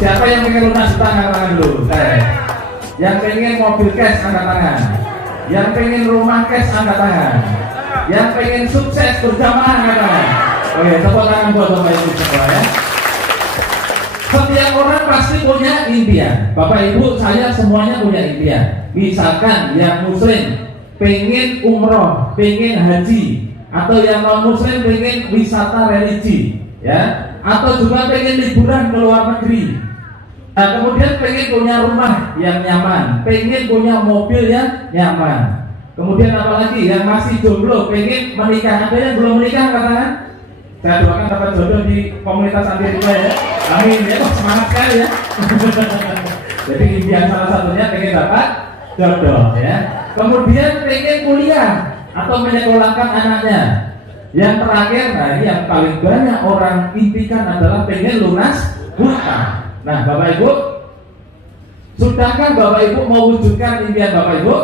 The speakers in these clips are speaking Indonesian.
Siapa yang pengen lunas hutang angkat tangan dulu? Saya. Yang pengen mobil cash angkat tangan. Yang pengen rumah cash angkat tangan. Yang pengen sukses berjamaah angkat tangan. Oke, tepuk tangan buat Bapak Ibu semua ya. Setiap orang pasti punya impian. Bapak Ibu, saya semuanya punya impian. Misalkan yang muslim pengen umroh, pengen haji, atau yang non muslim pengen wisata religi, ya, atau juga pengen liburan ke luar negeri. Nah, kemudian pengen punya rumah yang nyaman, pengen punya mobil yang nyaman. Kemudian apalagi yang masih jomblo pengen menikah. Ada yang belum menikah katakan? Saya doakan dapat jodoh di komunitas Amerika ya. Amin ya, semangat sekali ya. Jadi impian salah satunya pengen dapat jodoh ya. Kemudian pengen kuliah atau menyekolahkan anaknya. Yang terakhir, nah ini yang paling banyak orang impikan adalah pengen lunas hutang. Nah, Bapak Ibu, sudahkah Bapak Ibu mewujudkan impian Bapak Ibu?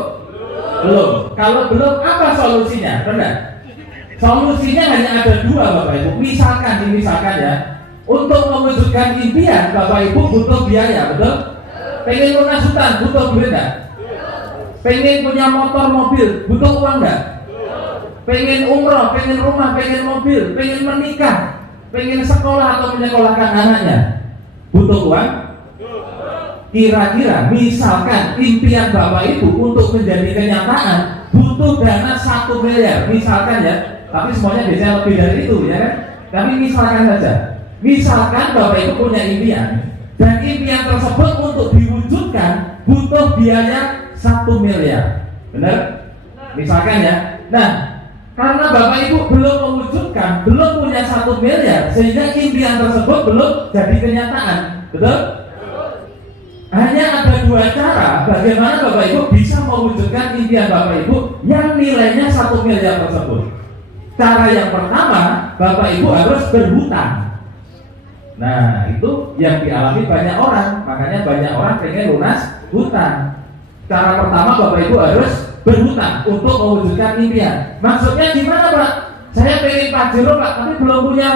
Belum. Kalau belum, apa solusinya? Benar? Solusinya hanya ada dua, Bapak Ibu. Misalkan ya, untuk mewujudkan impian Bapak Ibu butuh biaya, betul? Pengen lunas hutang butuh duit enggak? Pengen punya motor mobil butuh uang enggak? Pengen umroh, pengen rumah, pengen mobil, pengen menikah, pengen sekolah atau menyekolahkan anaknya butuh uang? Kira-kira misalkan impian Bapak Ibu untuk menjadi kenyataan butuh dana 1 miliar misalkan ya, tapi semuanya biasanya lebih dari itu ya kan? Tapi misalkan saja, misalkan Bapak Ibu punya impian dan impian tersebut untuk diwujudkan butuh biaya 1 miliar, benar? Misalkan ya. Nah, karena Bapak Ibu belum mewujudkan, belum punya 1 miliar, sehingga impian tersebut belum jadi kenyataan, betul? Hanya ada dua cara bagaimana Bapak Ibu bisa mewujudkan impian Bapak Ibu yang nilainya 1 miliar tersebut. Cara yang pertama, Bapak Ibu harus berhutang. Nah, itu yang dialami banyak orang, makanya banyak orang pengen lunas hutang. Cara pertama, Bapak Ibu harus berhutang untuk mewujudkan impian. Maksudnya gimana, Pak? Saya pengen Pajero, Pak, tapi belum punya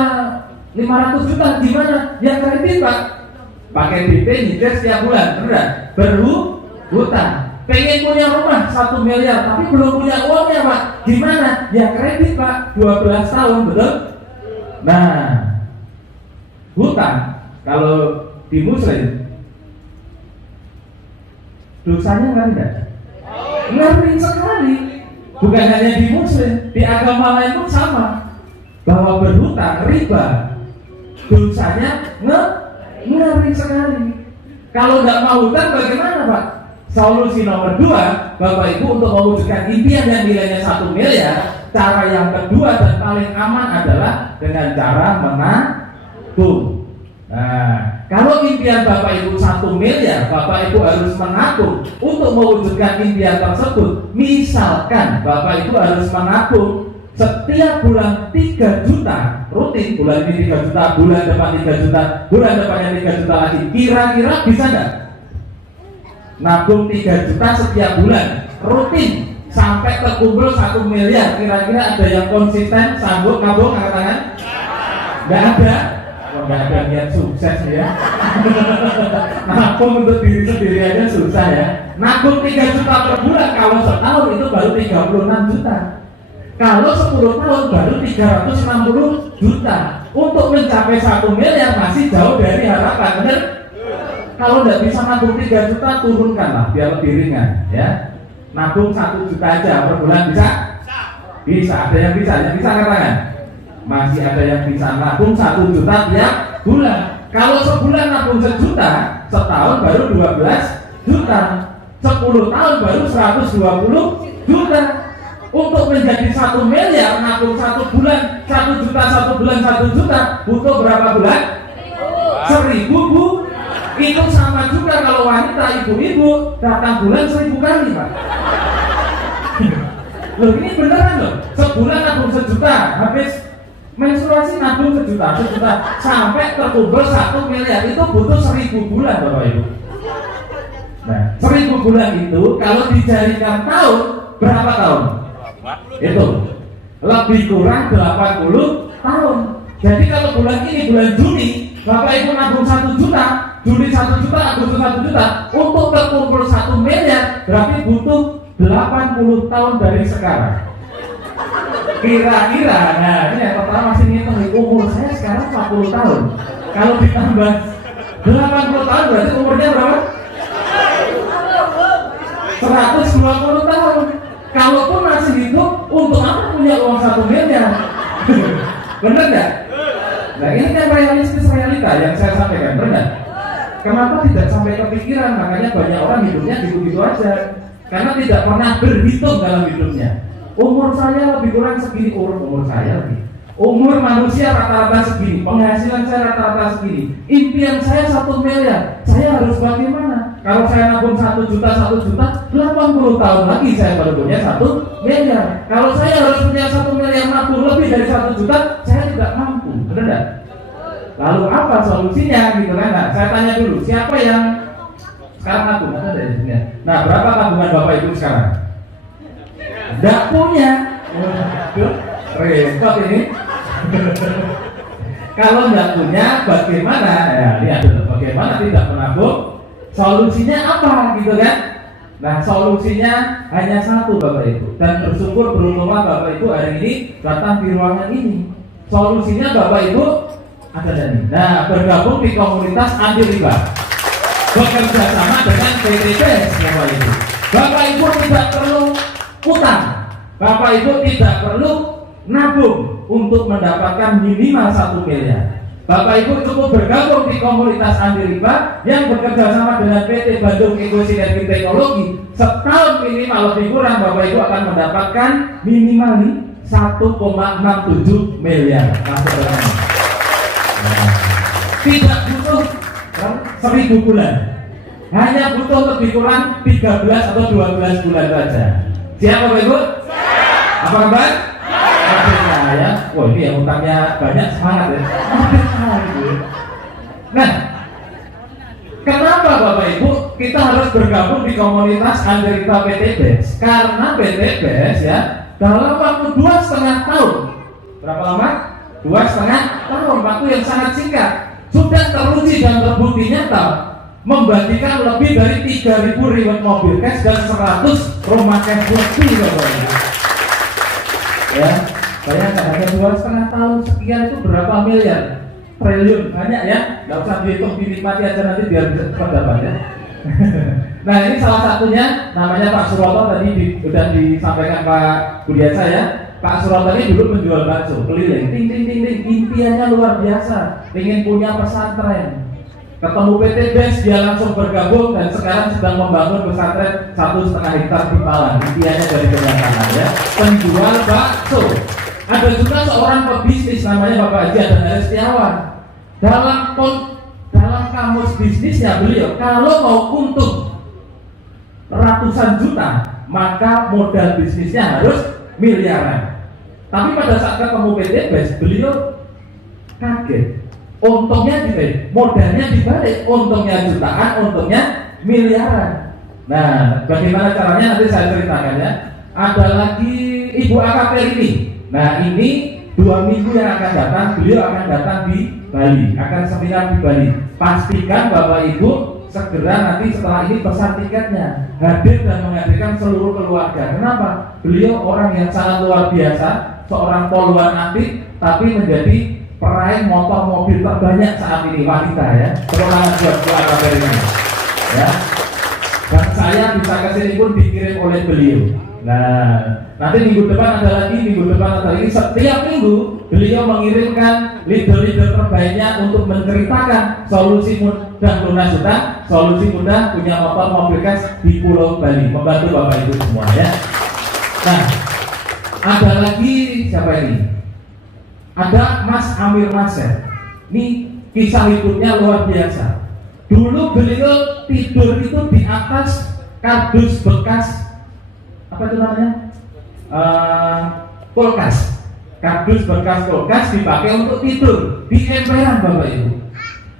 500 juta, gimana? Ya kredit, Pak. Pakai DP nyicil setiap bulan, benar? Berhutang. Pengen punya rumah 1 miliar, tapi belum punya uangnya, Pak. Gimana? Ya kredit, Pak. 12 tahun, betul? Nah, hutang kalau di muslim dosanya enggak? Ngeri sekali. Bukan hanya di muslim, di agama lain pun sama. Bahwa berhutang riba, dosanya ngeri sekali. Kalau nggak mau hutang bagaimana, Pak? Solusi nomor 2, Bapak Ibu untuk mewujudkan impian yang nilainya 1 miliar, cara yang kedua dan paling aman adalah dengan cara menabung. Nah, kalau impian Bapak Ibu 1 miliar, Bapak Ibu harus menabung untuk mewujudkan impian tersebut. Misalkan Bapak Ibu harus menabung setiap bulan 3 juta, rutin, bulan ini 3 juta, bulan depan 3 juta, bulan depannya 3 juta lagi. Kira-kira bisa nggak? Nabung 3 juta setiap bulan, rutin, sampai terkumpul 1 miliar. Kira-kira ada yang konsisten sanggup nabung angkat tangan? Nggak ada. Nggak ada niat sukses ya. Nabung untuk diri sendiri aja susah ya. Nabung 3 juta per bulan, kalau setahun itu baru 36 juta. Kalau 10 tahun baru 360 juta. Untuk mencapai 1 miliar masih jauh dari harapan, benar? Kalau nggak bisa nabung 3 juta, turunkanlah biar lebih ringan ya. Nabung 1 juta aja per bulan bisa? Bisa, ada yang bisa katakan? Masih ada yang bisa nabung 1 juta tiap bulan. Kalau sebulan nabung 1 juta, setahun baru 12 juta. 10 tahun baru 120 juta. Untuk menjadi 1 miliar, nabung 1 bulan 1 juta, 1 bulan 1 juta, butuh berapa bulan? 1000 Bu. Itu sama juga kalau wanita ibu-ibu datang bulan 1000 kali, Pak. Loh, ini beneran loh. Sebulan nabung 1 juta, habis menstruasi nabung 1 juta sampai terkumpul 1 miliar, itu butuh 1000 bulan, Bapak Ibu. Nah, 1000 bulan itu kalau dijadikan tahun, berapa tahun? Itu lebih kurang 80 tahun. Jadi kalau bulan ini, bulan Juni, Bapak Ibu nabung 1 juta, Juli 1 juta, Agustus 1 juta, untuk terkumpul 1 miliar berarti butuh 80 tahun dari sekarang. Kira-kira, nah ini yang pertama masih ngitung, umur saya sekarang 40 tahun. Kalau ditambah 80 tahun berarti umurnya berapa? 120 tahun. Kalaupun masih hidup, untuk apa punya uang 1 miliar? Bener nggak? Nah ini kan realita yang saya sampaikan, benar? Kenapa tidak sampai kepikiran? Makanya banyak orang hidupnya gitu-gitu aja, karena tidak pernah berhitung dalam hidupnya. Umur saya lebih kurang segini, umur saya lebih. Umur manusia rata-rata segini, penghasilan saya rata-rata segini. Impian saya 1 miliar, saya harus bagaimana? Kalau saya nabung 1 juta, 80 tahun lagi saya baru punya 1 miliar. Kalau saya harus punya 1 miliar nabung lebih dari 1 juta, saya tidak mampu, benar tidak? Lalu apa solusinya gitu kan? Nah, saya tanya dulu, siapa yang sekarang nabung? Ada dari sini. Nah, berapa tabungan Bapak Ibu sekarang? Tidak punya. Repot ini. Kalau tidak punya, bagaimana? Ya, lihat dulu bagaimana tidak menabung. Solusinya apa gitu kan? Nah, solusinya hanya satu Bapak Ibu. Dan bersyukur beruntunglah Bapak Ibu hari ini datang di ruangan ini. Solusinya Bapak Ibu ada nih. Nah, bergabung di komunitas anti riba, bekerja sama dengan PTBS Bapak Ibu. Bapak Ibu tidak perlu utang, Bapak Ibu tidak perlu nabung untuk mendapatkan minimal 1 miliar. Bapak Ibu cukup bergabung di komunitas anti riba yang bekerja sama dengan PT Bandung Eko Sinergi Teknologi. Setahun minimal lebih kurang Bapak Ibu akan mendapatkan minimal 1,67 miliar masuk dalam. Tidak butuh 1000 bulan, hanya butuh lebih kurang 13 atau 12 bulan saja. Siap Bapak Ibu? Apa kabar? Ya, wah ini yang utangnya banyak, semangat ya. Nah, kenapa Bapak Ibu kita harus bergabung di komunitas anti riba PTBS? Karena PTBS ya dalam waktu 2,5 tahun, berapa lama? 2,5 tahun, waktu yang sangat singkat, sudah teruji dan terbukti nyata membagikan lebih dari 3.000 reward mobil cash dan 100 rumah cash lebih Bapak Ibu. Ya, bayangkan hanya 2,5 tahun sekian itu berapa miliar? Triliun, banyak ya, nggak usah dihitung, dinikmati aja nanti biar cepat dapat ya. Nah ini salah satunya, namanya Pak Suroto, tadi sudah disampaikan Pak Budiasa ya. Pak Suroto ini dulu menjual bakso keliling, ting ting ting ting, impiannya luar biasa, ingin punya pesantren. Ketemu PTBS dia langsung bergabung dan sekarang sedang membangun pesantren 1,5 hektar di Malang. Impiannya dari kenyataan ya, penjual bakso. Ada juga seorang pebisnis namanya Bapak Haji Adan Setiawan. Dalam kamus bisnisnya beliau, kalau mau untung ratusan juta, maka modal bisnisnya harus miliaran. Tapi pada saat ketemu PTBS, beliau kaget. Untungnya dibalik, modalnya dibalik, untungnya jutaan, untungnya miliaran. Nah, bagaimana caranya nanti saya ceritakan ya. Ada lagi Ibu AKP ini. Nah, ini 2 minggu yang akan datang, beliau akan datang di Bali, akan seminar di Bali. Pastikan Bapak Ibu segera nanti setelah ini pesan tiketnya, hadir dan menghadirkan seluruh keluarga. Kenapa? Beliau orang yang sangat luar biasa, seorang poluan antik, tapi menjadi peraih motor mobil terbanyak saat ini, wanita ya. Terlalu buat keluarga ini ya. Dan saya bisa kesini pun dikirim oleh beliau. Nah, nanti minggu depan ada lagi, minggu depan ada lagi. Setiap minggu beliau mengirimkan leader-leader terbaiknya untuk menceritakan solusi mudah lunas utang, solusi mudah punya motor mobil cash di Pulau Bali, membantu Bapak Ibu semua ya. Nah, ada lagi siapa ini? Ada Mas Amir Maser. Ini kisah hidupnya luar biasa. Dulu beliau tidur itu di atas kardus bekas, apa itu namanya? Kulkas. Kardus bekas kulkas dipakai untuk tidur di emperan Bapak Ibu.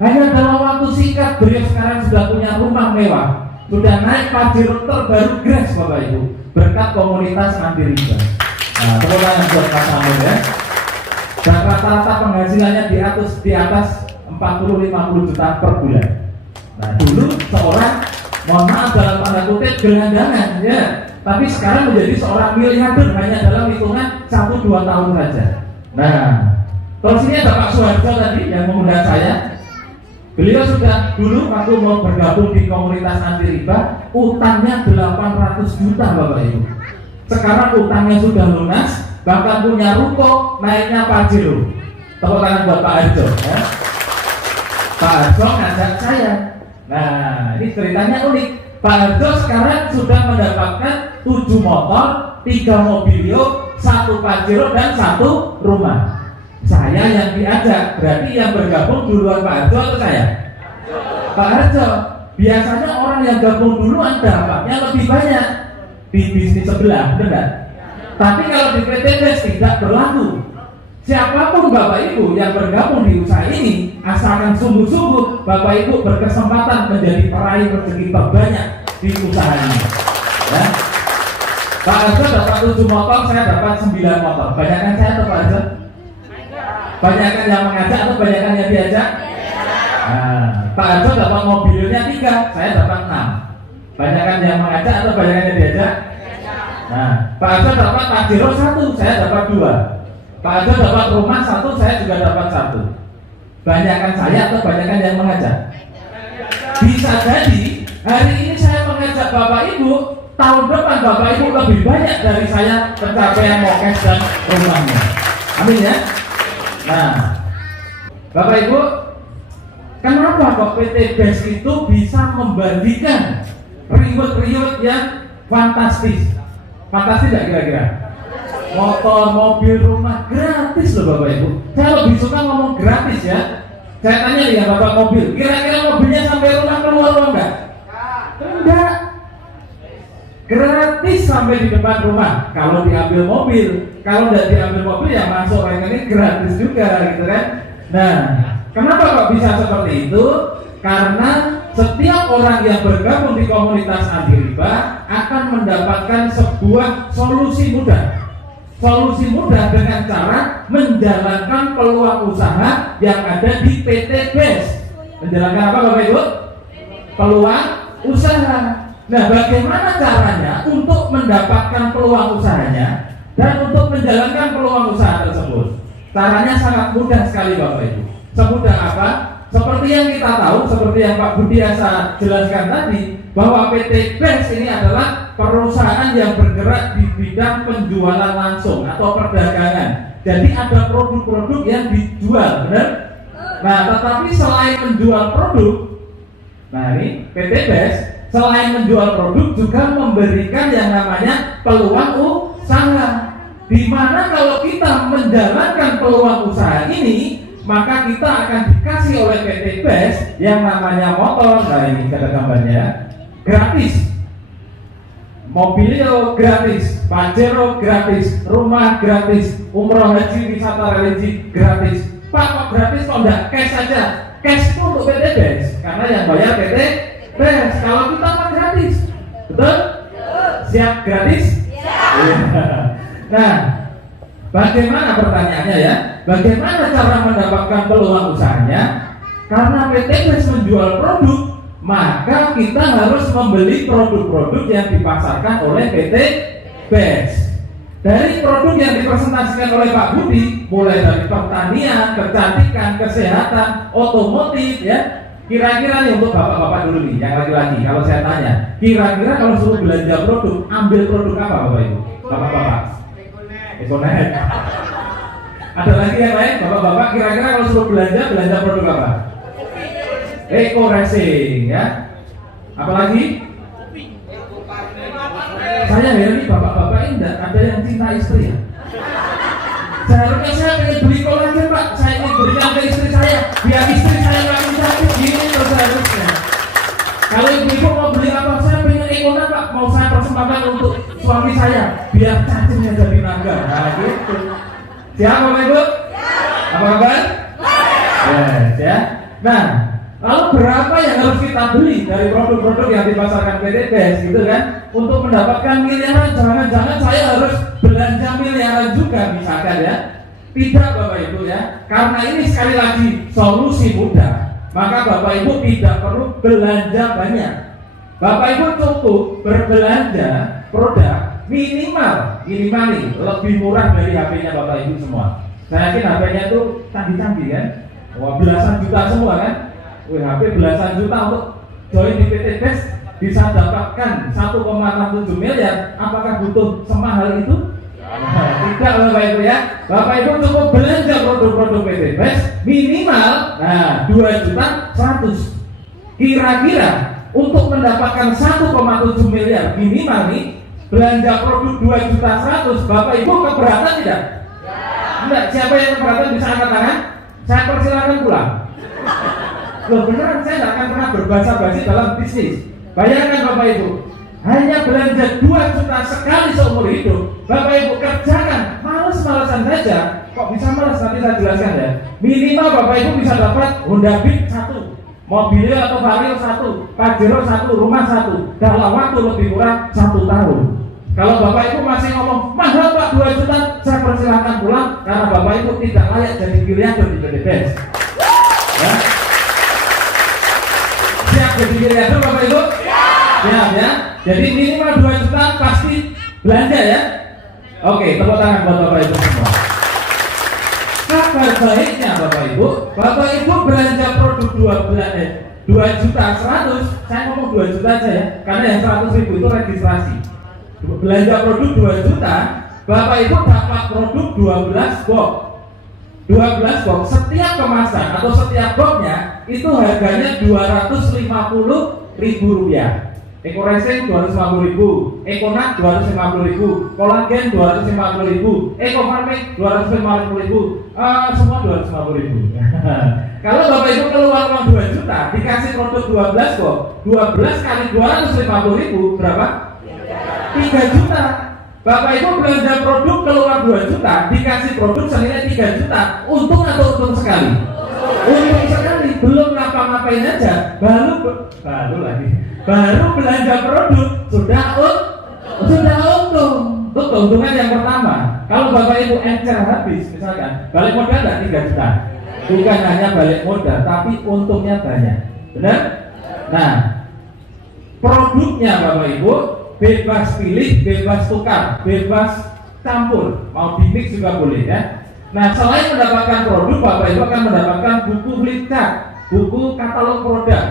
Hanya dalam waktu singkat beliau sekarang sudah punya rumah mewah, sudah naik pajero terbaru Grace Bapak Ibu, berkat komunitas anti riba. Nah, terus buat Mas Amir ya. Dan rata-rata penghasilannya di atas 40-50 juta per bulan. Nah dulu seorang, mohon maaf dalam tanda kutip, gelandangan ya, tapi sekarang menjadi seorang miliarder hanya dalam hitungan 1-2 tahun saja. Nah terus ini ada Pak Soeharto tadi yang mengundang saya. Beliau sudah dulu waktu mau bergabung di komunitas anti riba, utangnya 800 juta Bapak Ibu. Sekarang utangnya sudah lunas, bahkan punya ruko naiknya Pajero. Tepuk tangan buat Pak Harjo ya. Pak Harjo ngajak saya. Nah ini ceritanya unik. Pak Harjo sekarang sudah mendapatkan 7 motor, 3 mobilio, 1 Pajero dan 1 rumah. Saya yang diajak, berarti yang bergabung duluan Pak Harjo atau saya? Pak Harjo. Biasanya orang yang gabung duluan dapatnya lebih banyak di bisnis sebelah, benar? Tapi kalau di PT BES tidak berlaku. Siapapun Bapak Ibu yang bergabung di usaha ini, asalkan sungguh-sungguh Bapak Ibu berkesempatan menjadi peraih rezeki terbanyak di usaha ini ya. Pak Harjo dapat 7 motor, saya dapat 9 motor. Banyakkan saya atau Pak Harjo? Banyakkan yang mengajak atau banyakkan yang diajak? Nah, Pak Harjo dapat mobilnya 3, saya dapat 6. Banyakkan yang mengajak atau banyakkan yang diajak? Nah, Pak Harjo dapat Pajero 1, saya dapat 2. Pak Harjo dapat rumah 1, saya juga dapat 1. Banyakkan saya atau banyakkan yang mengajak? Bisa jadi hari ini saya mengajak Bapak Ibu, tahun depan Bapak Ibu lebih banyak dari saya pencapaian mokes dan rumahnya. Amin ya. Nah, Bapak Ibu, kenapa kok PT BES itu bisa membagikan reward yang fantastis? Fantastis tidak kira-kira? Motor, mobil, rumah gratis loh Bapak Ibu. Saya lebih suka ngomong gratis ya. Saya tanya ya Bapak mobil, kira-kira mobilnya sampai rumah keluar atau enggak? Enggak. Gratis sampai di depan rumah. Kalau diambil mobil, kalau tidak diambil mobil ya masuk rekening gratis juga gitu kan. Nah, kenapa kok bisa seperti itu? Karena setiap orang yang bergabung di komunitas anti riba akan mendapatkan sebuah solusi mudah. Solusi mudah dengan cara menjalankan peluang usaha yang ada di PT BES. Menjalankan apa Bapak Ibu? Peluang usaha. Nah, bagaimana caranya untuk mendapatkan peluang usahanya dan untuk menjalankan peluang usaha tersebut? Caranya sangat mudah sekali Bapak Ibu. Semudah apa? Seperti yang kita tahu, seperti yang Pak Budiasa jelaskan tadi, bahwa PT BES ini adalah perusahaan yang bergerak di bidang penjualan langsung atau perdagangan. Jadi ada produk-produk yang dijual, benar? Nah, tetapi selain menjual produk, nah ini PT BES selain menjual produk juga memberikan yang namanya peluang usaha. Di mana kalau kita menjalankan peluang usaha ini, maka kita akan dikasih oleh PT BES yang namanya motor. Nah ini ada gambarnya, gratis. Mobilio gratis, Pajero gratis, rumah gratis, umroh haji wisata religi gratis. Pak kok gratis kok enggak cash saja? Cash itu untuk PT BES karena yang bayar PT BES. Kalau kita kan gratis, betul? Siap gratis? Nah, bagaimana pertanyaannya ya? Bagaimana cara mendapatkan peluang usahanya? Karena PT BES menjual produk, maka kita harus membeli produk-produk yang dipasarkan oleh PT BES. Dari produk yang dipresentasikan oleh Pak Budi, mulai dari pertanian, kecantikan, kesehatan, otomotif, ya. Kira-kira nih untuk bapak-bapak dulu nih, yang laki-laki. Kalau saya tanya, kira-kira kalau suruh belanja produk, ambil produk apa, Bapak Ibu? Bapak-bapak. Ekonet. Ada lagi yang lain, bapak-bapak. Kira-kira kalau suruh belanja produk apa? Eko Racing, ya. Apalagi? Saya heran nih bapak-bapak ini ada yang cinta istri ya. Seharusnya saya pengen beli kolagen Pak, saya ingin berikan ke istri saya, biar istri saya nggak bisa gini terus harusnya. Kalau ibu-ibu mau beli apa, saya pengen Ekona Pak, mau saya persembahkan untuk suami saya, biar cacingnya jadi naga. Nah gitu. Siap Bapak Ibu? Apa kabar? Yes, ya. Nah, lalu berapa yang harus kita beli dari produk-produk yang dipasarkan PT BES gitu kan? Untuk mendapatkan miliaran, jangan-jangan saya harus belanja miliaran juga misalkan ya. Tidak Bapak Ibu ya. Karena ini sekali lagi solusi mudah, maka Bapak Ibu tidak perlu belanja banyak. Bapak Ibu cukup berbelanja produk minimal nih lebih murah dari HP-nya Bapak Ibu semua. Saya yakin HP-nya itu canggih-canggih kan. Wah, belasan juta semua kan. Wih, HP belasan juta untuk join di PT Best bisa dapatkan 1,67 miliar. Apakah butuh semahal itu? Tidak Bapak Ibu ya. Bapak Ibu cukup belanja produk-produk PT Best minimal 2.100.000. Kira-kira untuk mendapatkan 1,7 miliar minimal nih, belanja produk 2.100.000, Bapak Ibu keberatan tidak? Enggak. Siapa yang keberatan bisa angkat tangan? Saya persilakan pulang. Loh beneran, saya tidak akan pernah berbahasa-basi dalam bisnis. Bayangkan Bapak Ibu, hanya belanja 2 juta sekali seumur hidup. Bapak Ibu kerjakan, males-malesan saja. Kok bisa males? Nanti saya jelaskan ya. Minimal Bapak Ibu bisa dapat Honda Beat 1, mobil atau Vario 1, Pajero 1, rumah 1 dalam waktu lebih kurang 1 tahun. Kalau Bapak Ibu masih ngomong mahal Pak 2 juta, saya persilahkan pulang karena Bapak Ibu tidak layak jadi miliarder di PT Best. Ya. Siap jadi miliarder Bapak Ibu? Siap ya. Jadi minimal 2 juta pasti belanja ya. Oke, tepuk tangan buat Bapak Ibu semua. Kabar baiknya Bapak Ibu belanja produk 2 juta 100, saya ngomong 2 juta aja ya, karena yang 100.000 itu registrasi. Belanja produk 2 juta, Bapak Ibu dapat produk 12 box. 12 box, setiap kemasan atau setiap boxnya itu harganya Rp250.000. Ekoracing 250.000, Ekonat 250.000, Kolagen 250.000, Ekofarming 250.000, semua 250.000. Kalau Bapak Ibu keluar uang 2 juta, dikasih produk 12 kok, 12 kali 250.000 berapa? 3 juta. Bapak Ibu belanja produk keluar 2 juta, dikasih produk senilai 3 juta. Untung atau untung sekali? Untung sekali. Belum ngapa-ngapain aja, baru belanja produk sudah untung. Itu keuntungan yang pertama. Kalau Bapak Ibu encer habis, misalkan balik modal enggak 3 juta. Bukan hanya balik modal, tapi untungnya banyak. Benar? Nah, produknya Bapak Ibu bebas pilih, bebas tukar, bebas campur, mau di mix juga boleh ya. Nah, selain mendapatkan produk, Bapak Ibu akan mendapatkan buku flipchart, buku katalog produk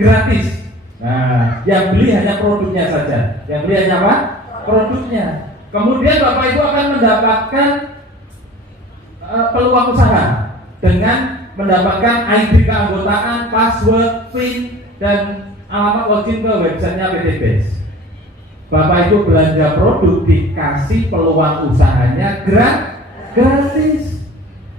gratis. Nah, yang beli hanya produknya saja. Yang beli hanya apa? Produknya. Kemudian Bapak Ibu akan mendapatkan peluang usaha dengan mendapatkan ID keanggotaan, password, PIN, dan alamat login ke websitenya PT Best. Bapak Ibu belanja produk dikasih peluang usahanya gratis.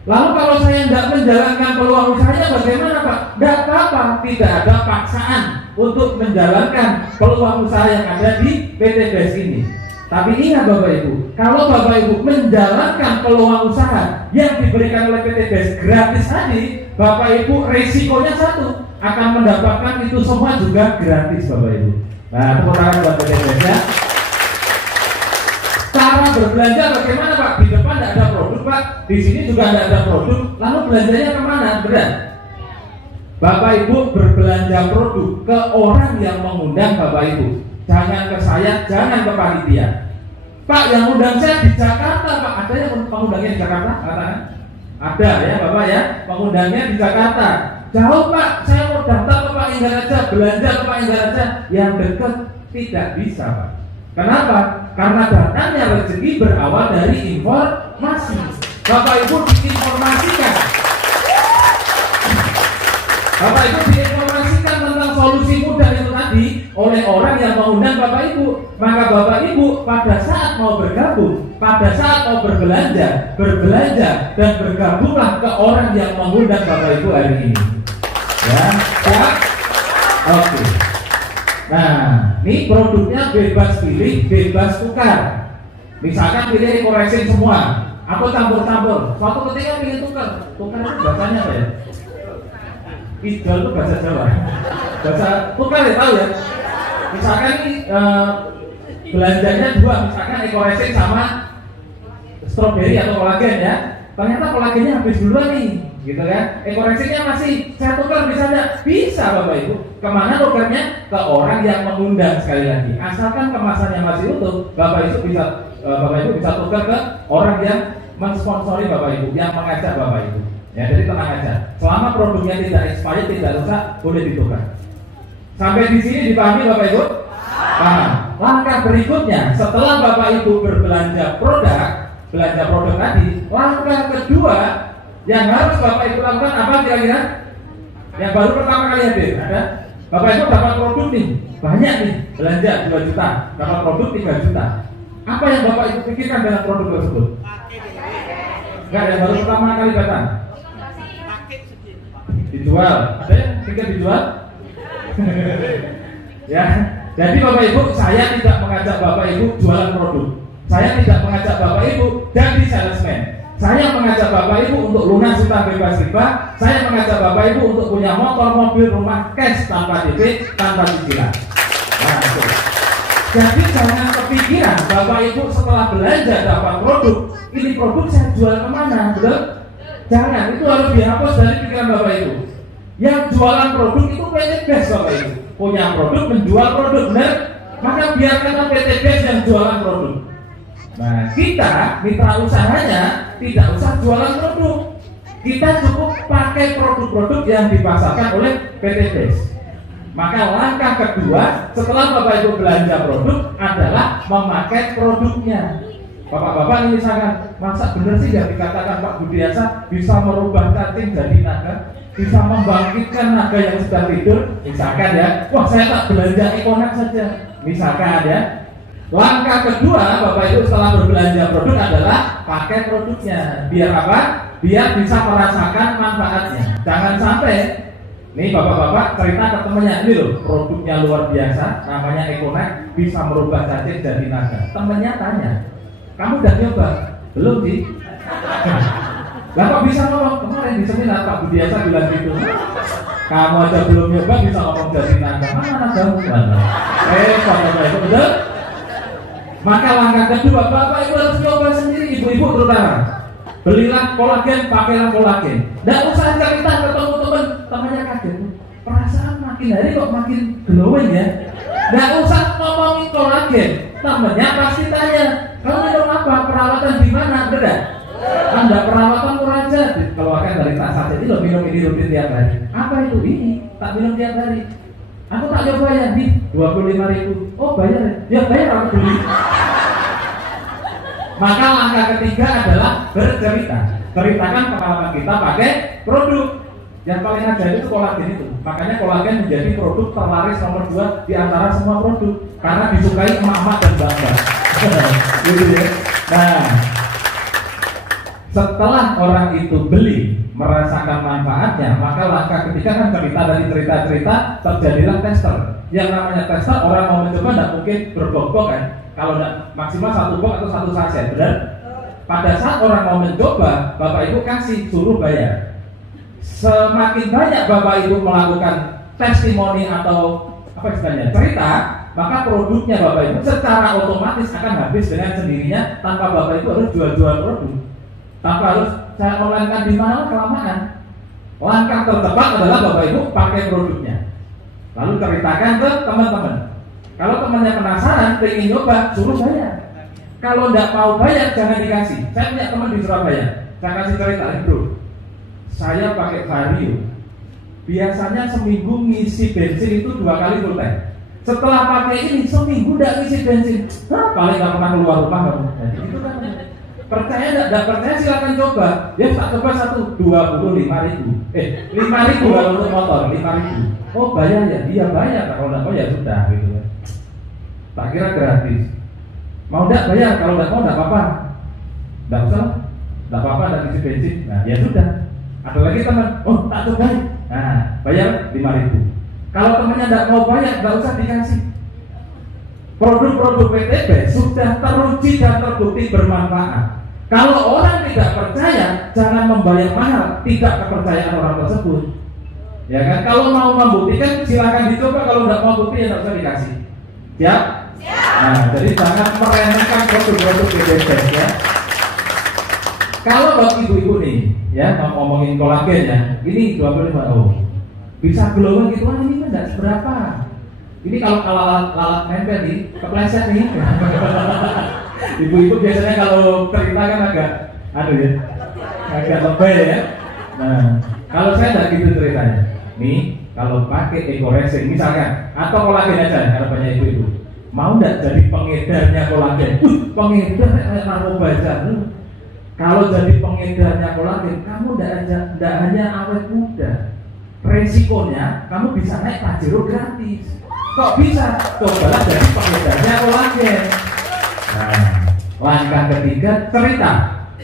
Lalu kalau saya tidak menjalankan peluang usahanya bagaimana Pak? Tidak apa-apa, tidak ada paksaan untuk menjalankan peluang usaha yang ada di PT Best ini. Tapi ingat Bapak Ibu, kalau Bapak Ibu menjalankan peluang usaha yang diberikan oleh PT Best gratis tadi, Bapak Ibu resikonya satu, akan mendapatkan itu semua juga gratis Bapak Ibu. Nah, tepuk tangan buat PT Best ya. Cara berbelanja bagaimana Pak? Di depan tidak ada produk Pak, di sini juga tidak ada produk. Lalu belanjanya kemana? Benar? Bapak Ibu berbelanja produk ke orang yang mengundang Bapak Ibu. Jangan ke saya, jangan ke panitia. Pak, yang undang saya di Jakarta Pak. Ada yang pengundangnya di Jakarta? Katakan. Ada ya Bapak ya, pengundangnya di Jakarta. Jauh Pak, saya mau datang ke Pak Inggaraja, belanja ke Pak Inggaraja. Yang dekat tidak bisa Pak. Kenapa? Karena datangnya rezeki berawal dari informasi. Bapak Ibu diinformasikan. Bapak Ibu diinformasikan tentang solusi mudah itu tadi oleh orang yang mengundang Bapak Ibu. Maka Bapak Ibu pada saat mau bergabung, pada saat mau berbelanja dan bergabunglah ke orang yang mengundang Bapak Ibu hari ini. Ya, siap? Oke. Nah, ini produknya bebas pilih, bebas tukar. Misalkan pilih Ekoracing semua, atau campur-campur. Suatu ketika pilih tukar itu bahasanya apa ya? Idol itu bahasa Jawa. Bahasa tukar ya tahu ya. Misalkan ini belanjanya dua, misalkan Ekoracing sama stroberi atau kolagen ya. ternyata kolagennya habis duluan nih, gitu kan? Koreksinya masih saya tukar bisa nggak? Bisa Bapak Ibu. Kemana tukarnya? Ke orang yang mengundang sekali lagi. Asalkan kemasannya masih utuh, Bapak Ibu bisa tukar ke orang yang mensponsori Bapak Ibu, yang mengajak Bapak Ibu. Ya, jadi tenang aja. Selama produknya tidak expired, tidak rusak, boleh ditukar. Sampai di sini dipahami Bapak Ibu? Paham. Langkah berikutnya, setelah Bapak Ibu berbelanja belanja produk tadi, langkah kedua yang harus Bapak Ibu lakukan apa kira-kira? Yang baru pertama kali hadir, ada? Bapak Ibu dapat produk nih, banyak nih, belanja 2 juta, dapat produk 3 juta. Apa yang Bapak Ibu pikirkan dengan produk tersebut? Enggak, yang baru pertama kali datang. Dijual, ada yang pikir dijual? Ya, jadi Bapak Ibu, saya tidak mengajak Bapak Ibu jualan produk. Saya tidak mengajak Bapak Ibu jadi salesman. Saya mengajak Bapak Ibu untuk lunas utang bebas riba. Saya mengajak Bapak Ibu untuk punya motor, mobil, rumah cash tanpa DP, tanpa cicilan. Nah, itu. Jadi jangan kepikiran Bapak Ibu setelah belanja dapat produk, ini produk saya jual kemana, betul? Jangan, itu harus dihapus dari pikiran Bapak Ibu. Yang jualan produk itu PT Best Bapak Ibu. Punya produk, menjual produk, benar? Maka biarkan PT Best yang jualan produk. Nah, kita mitra usahanya tidak usah jualan produk. Kita cukup pakai produk-produk yang dipasarkan oleh PT Best. Maka langkah kedua setelah Bapak Ibu belanja produk adalah memakai produknya. Bapak-bapak ini misalkan, masa benar sih yang dikatakan Pak Budiasa bisa merubah cacing jadi naga, bisa membangkitkan naga yang sudah tidur, misalkan ya. Wah, saya tak belanja Econax saja, misalkan ya. Langkah kedua Bapak Ibu setelah berbelanja produk adalah pakai produknya. Biar apa? Biar bisa merasakan manfaatnya. Jangan sampai nih bapak-bapak cerita ke temannya, ini loh produknya luar biasa, namanya Econax, bisa merubah cacing jadi naga. Temannya tanya, kamu udah nyoba? Belum sih. Bapak bisa ngomong, kemarin di seminar Pak Budiasa bilang gitu. Kamu aja belum nyoba bisa ngomong jadi naga. Mana nagamu? Bapak itu betul. Maka langkah kedua Bapak Ibu harus coba sendiri, ibu-ibu terutama. Belilah kolagen, pakailah kolagen. Nggak usah cerita ketemu temannya kaget. Perasaan makin hari kok makin glowing ya. Nggak usah ngomongin kolagen. Temannya pasti tanya, kamu minum apa? Perawatan di mana? Benar? Anda perawatan murah aja. Kalau akan dari tas saja ini lo minum ini rutin tiap hari. Apa itu? Ini tak minum tiap hari. Aku tak coba ya, nih 25.000. Oh bayar ya? Ya bayar, aku beli. Maka langkah ketiga adalah bercerita. Ceritakan pengalaman kita pakai produk. Yang paling ajaib itu kolagen itu. Makanya kolagen menjadi produk terlaris nomor 2 di antara semua produk karena disukai emak-emak dan mbak-mbak. Gitu ya. Nah, setelah orang itu beli, merasakan manfaatnya, maka langkah ketiga kan cerita dari cerita-cerita terjadilah tester. Yang namanya tester, orang mau mencoba tidak mungkin berbok-bok kan. Kalau tidak maksimal 1 box atau 1 saset, benar? Pada saat orang mau mencoba, Bapak Ibu kasih, suruh bayar. Semakin banyak Bapak Ibu melakukan testimoni atau apa istilahnya cerita, maka produknya Bapak Ibu secara otomatis akan habis dengan sendirinya tanpa Bapak Ibu harus jual-jual produk. Tanpa harus saya online di mana kelamaan. Langkah tertepat adalah Bapak Ibu pakai produknya. Lalu ceritakan ke teman-teman. Kalau temannya penasaran, pengen nyoba, suruh bayar. Kalau tidak mau bayar, jangan dikasih. Saya punya teman di Surabaya, saya kasih cerita, bro. Saya pakai Vario. Biasanya seminggu ngisi bensin itu 2 kali full tank. Setelah pakai ini, seminggu tidak ngisi bensin. Paling nggak pernah keluar rumah kamu. Jadi itu kan. Percaya tidak percaya silakan coba. Ya tak coba 25.000. 5.000 kalau untuk motor 5.000. Oh bayar ya, dia bayar. Kalau tidak mau ya sudah gitu. Tak kira gratis. Mau tidak bayar, kalau tidak mau tidak apa-apa. Tidak usah, tidak apa-apa, tidak isi bensin. Nah ya sudah. Ada lagi teman, oh tak coba. Nah bayar 5.000. Kalau temannya tidak mau bayar, tidak usah dikasih. Produk-produk PTB sudah teruji dan terbukti bermanfaat. Kalau orang tidak percaya, jangan membayar mahal, tidak kepercayaan orang tersebut. Ya kan? Kalau mau membuktikan, silakan dicoba. Kalau tidak mau bukti, ya tidak usah dikasih. Siap? Nah, jadi jangan meremehkan produk-produk PTB ya. Kalau buat ibu-ibu nih, ya mau ngomongin kolagen ya, ini 25 oh. Bisa glowing gitu, ini kan enggak seberapa. Ini kalau lalat nempel nih, kepleset nih. Ibu-ibu biasanya kalau cerita kan agak agak lebay ya. Nah, kalau saya enggak gitu ceritanya. Nih, kalau pakai ekoresin misalkan, atau kolagen aja, karena banyak ibu-ibu mau enggak jadi pengedarnya kolagen? Pengedar kayak narkoba aja. Kalau jadi pengedarnya kolagen, kamu tidak hanya awet muda, resikonya kamu bisa naik Pajero gratis. Kok bisa? Cobalah jadi pengedarnya kolagen. Nah, langkah ketiga,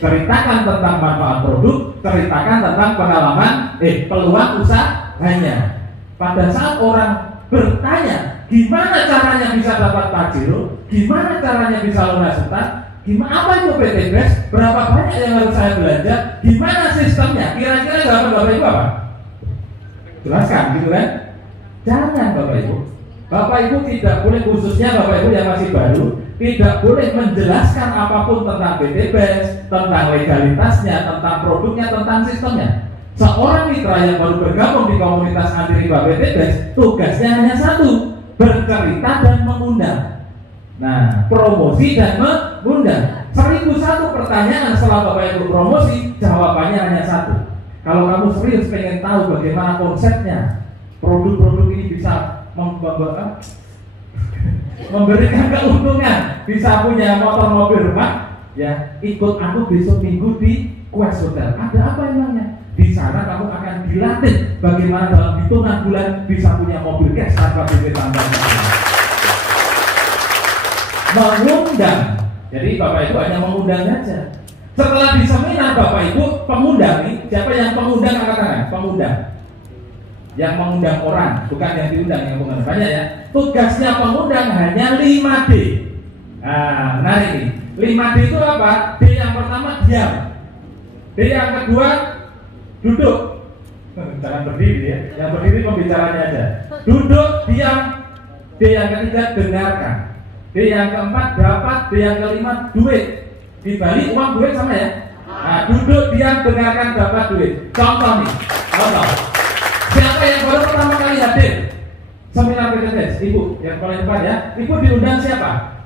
ceritakan tentang manfaat produk, ceritakan tentang pengalaman, peluang usahanya. Pada saat orang bertanya, gimana caranya bisa dapat Pajero, gimana caranya bisa lunas utang, gimana apa itu PT Gas? Berapa banyak yang harus saya belanja? Gimana sistemnya? Kira-kira jawaban Bapak Ibu apa? Jelaskan gitu kan? Jangan Bapak Ibu. Bapak Ibu tidak boleh, khususnya Bapak Ibu yang masih baru, tidak boleh menjelaskan apapun tentang PT Gas, tentang legalitasnya, tentang produknya, tentang sistemnya. Seorang mitra yang baru bergabung di komunitas anti riba PT Gas, tugasnya hanya satu, bercerita dan mengundang. Nah, promosi dan mengundang. 1001 pertanyaan setelah Bapak Ibu promosi, jawabannya hanya satu. Kalau kamu serius pengen tahu bagaimana konsepnya, produk-produk ini bisa memberikan keuntungan, bisa punya motor mobil rumah, ya ikut aku besok minggu di Quest Hotel. Ada apa emangnya? Di sana kamu akan dilatih bagaimana dalam hitungan bulan bisa punya mobil cash tanpa duit tambahan. Mengundang. Jadi Bapak Ibu hanya mengundang saja. Setelah di seminar Bapak Ibu pengundang nih, siapa yang pengundang angkat tangan? Pengundang. Yang mengundang orang, bukan yang diundang, yang mengundang banyak ya. Tugasnya pengundang hanya 5D. Nah ini 5D itu apa? D yang pertama diam. D yang kedua duduk. Jangan berdiri ya. Yang berdiri pembicaranya aja. Duduk, diam. D yang ketiga dengarkan. D yang keempat dapat. D yang kelima duit. Di Bali uang duit sama ya. Nah, duduk, diam, dengarkan, dapat duit. Contoh nih, contoh. Siapa yang baru pertama kali hadir seminar PTS? Ibu yang paling depan ya. Ibu diundang siapa?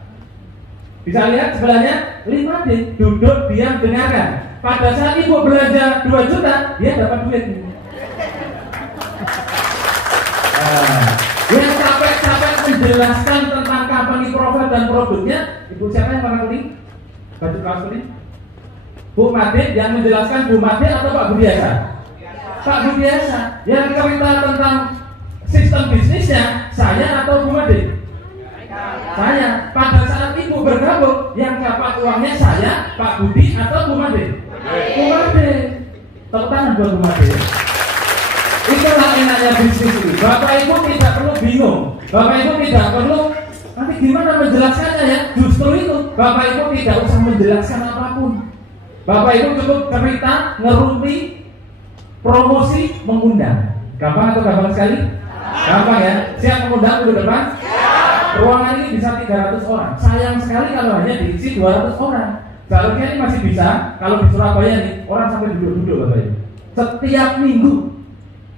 Bisa lihat sebelahnya 5D. Duduk, diam, dengarkan. Pada saat ibu belanja 2 juta, dia dapat duit. Yang capek-capek menjelaskan tentang company profile dan produknya, ibu siapa yang warna kuning? Baju kaos kuning? Bu Made yang menjelaskan, Bu Made atau Pak Budiasa? Pak Budiasa. Yang cerita tentang sistem bisnisnya, saya atau Bu Made? Saya. Pada saat ibu bergabung, yang dapat uangnya saya, Pak Budi atau Bu Made? Bu Made. Tepuk tangan buat Bu Made. Itulah enaknya bisnis ini. Bapak Ibu tidak perlu bingung. Bapak Ibu tidak perlu nanti gimana menjelaskannya ya. Justru itu Bapak Ibu tidak usah menjelaskan apapun. Bapak Ibu cukup cerita, ngerumpi, promosi, mengundang. Gampang atau gampang sekali? Gampang ya. Siap mengundang dulu depan? Ruangan ini bisa 300 orang. Sayang sekali kalau hanya diisi 200 orang. Seharusnya ini masih bisa. Kalau di Surabaya nih orang sampai duduk-duduk Bapak Ibu. Setiap minggu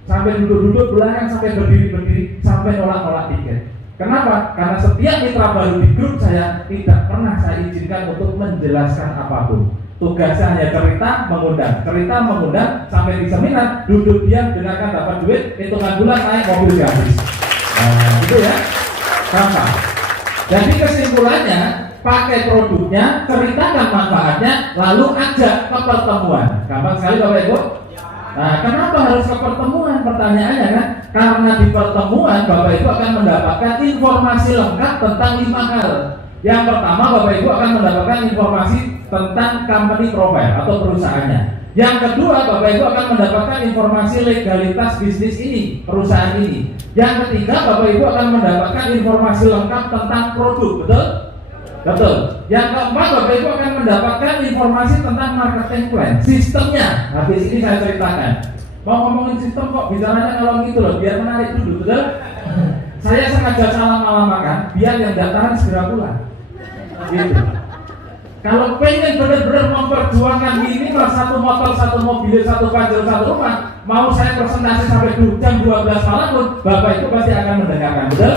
sampai duduk-duduk belakang, sampai berdiri-berdiri, sampai nolak-nolak tiket. Kenapa? Karena setiap mitra baru di grup saya tidak pernah saya izinkan untuk menjelaskan apapun. Tugasnya hanya cerita, mengundang, sampai di seminar, duduk diam, dengarkan, dapat duit, hitungan bulan naik mobil gratis. Nah, gitu ya. Gampang. Jadi kesimpulannya, pakai produknya, ceritakan manfaatnya, lalu ajak ke pertemuan. Gampang sekali Bapak Ibu. Nah, kenapa harus ke pertemuan? Pertanyaannya kan, karena di pertemuan Bapak Ibu akan mendapatkan informasi lengkap tentang 5 hal. Yang pertama, Bapak Ibu akan mendapatkan informasi tentang company profile atau perusahaannya. Yang kedua, Bapak Ibu akan mendapatkan informasi legalitas bisnis ini, perusahaan ini. Yang ketiga, Bapak Ibu akan mendapatkan informasi lengkap tentang produk, betul? Betul. Yang keempat, Bapak Ibu akan mendapatkan informasi tentang marketing plan, sistemnya. Habis ini saya ceritakan. Mau ngomongin sistem kok bicaranya kalau gitu loh, biar menarik dulu, betul? Saya sengaja salah makan, biar yang daftaran segera pulang. Gitu. Kalau pengen benar-benar memperjuangkan minimal satu motor, satu mobil, satu pajero, satu rumah, mau saya presentasi sampai jam 12 malam pun, Bapak Ibu pasti akan mendengarkan, betul?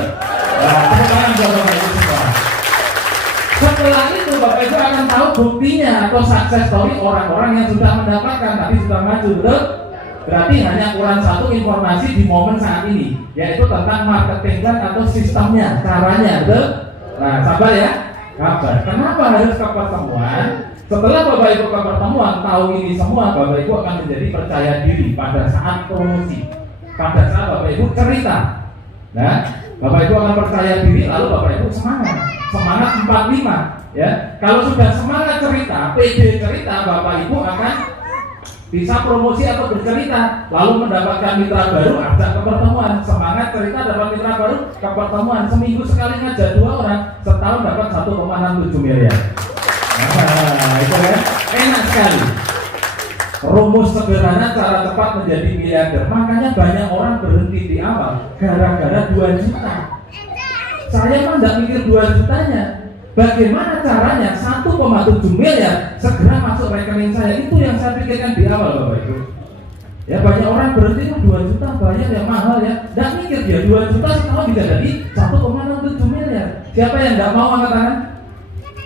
Nah, sekarang Bapak Ibu semua. Setelah itu Bapak Ibu akan tahu buktinya atau success story orang-orang yang sudah mendapatkan, tapi sudah maju, betul? Berarti hanya kurang satu informasi di momen saat ini, yaitu tentang marketing plan atau sistemnya, caranya, betul? Nah, sabar ya. Kabar. Kenapa harus ke pertemuan? Setelah Bapak Ibu ke pertemuan, tahu ini semua, Bapak Ibu akan menjadi percaya diri pada saat promosi, pada saat Bapak Ibu cerita. Nah, Bapak Ibu akan percaya diri, lalu Bapak Ibu semangat 45, ya. Kalau sudah semangat cerita, pede cerita, Bapak Ibu akan bisa promosi atau bercerita, lalu mendapatkan mitra baru, ajak ke pertemuan. Semangat cerita, dapat mitra baru, ke pertemuan. Seminggu sekali ngajak 2 orang, setahun dapat 1,67 miliar. Nah, itu kan enak sekali. Rumus sederhana cara cepat menjadi miliarder. Makanya banyak orang berhenti di awal gara-gara 2 juta. Saya mah nggak mikir 2 jutanya. Bagaimana caranya 1,7 miliar segera masuk rekening saya? Itu yang saya pikirkan di awal, Bapak Ibu. Ya, banyak orang berhenti 2 juta bayar yang mahal ya. Nggak mikir dia 2 juta setahun bisa jadi 1,67 miliar. Siapa yang nggak mau angkat tangan?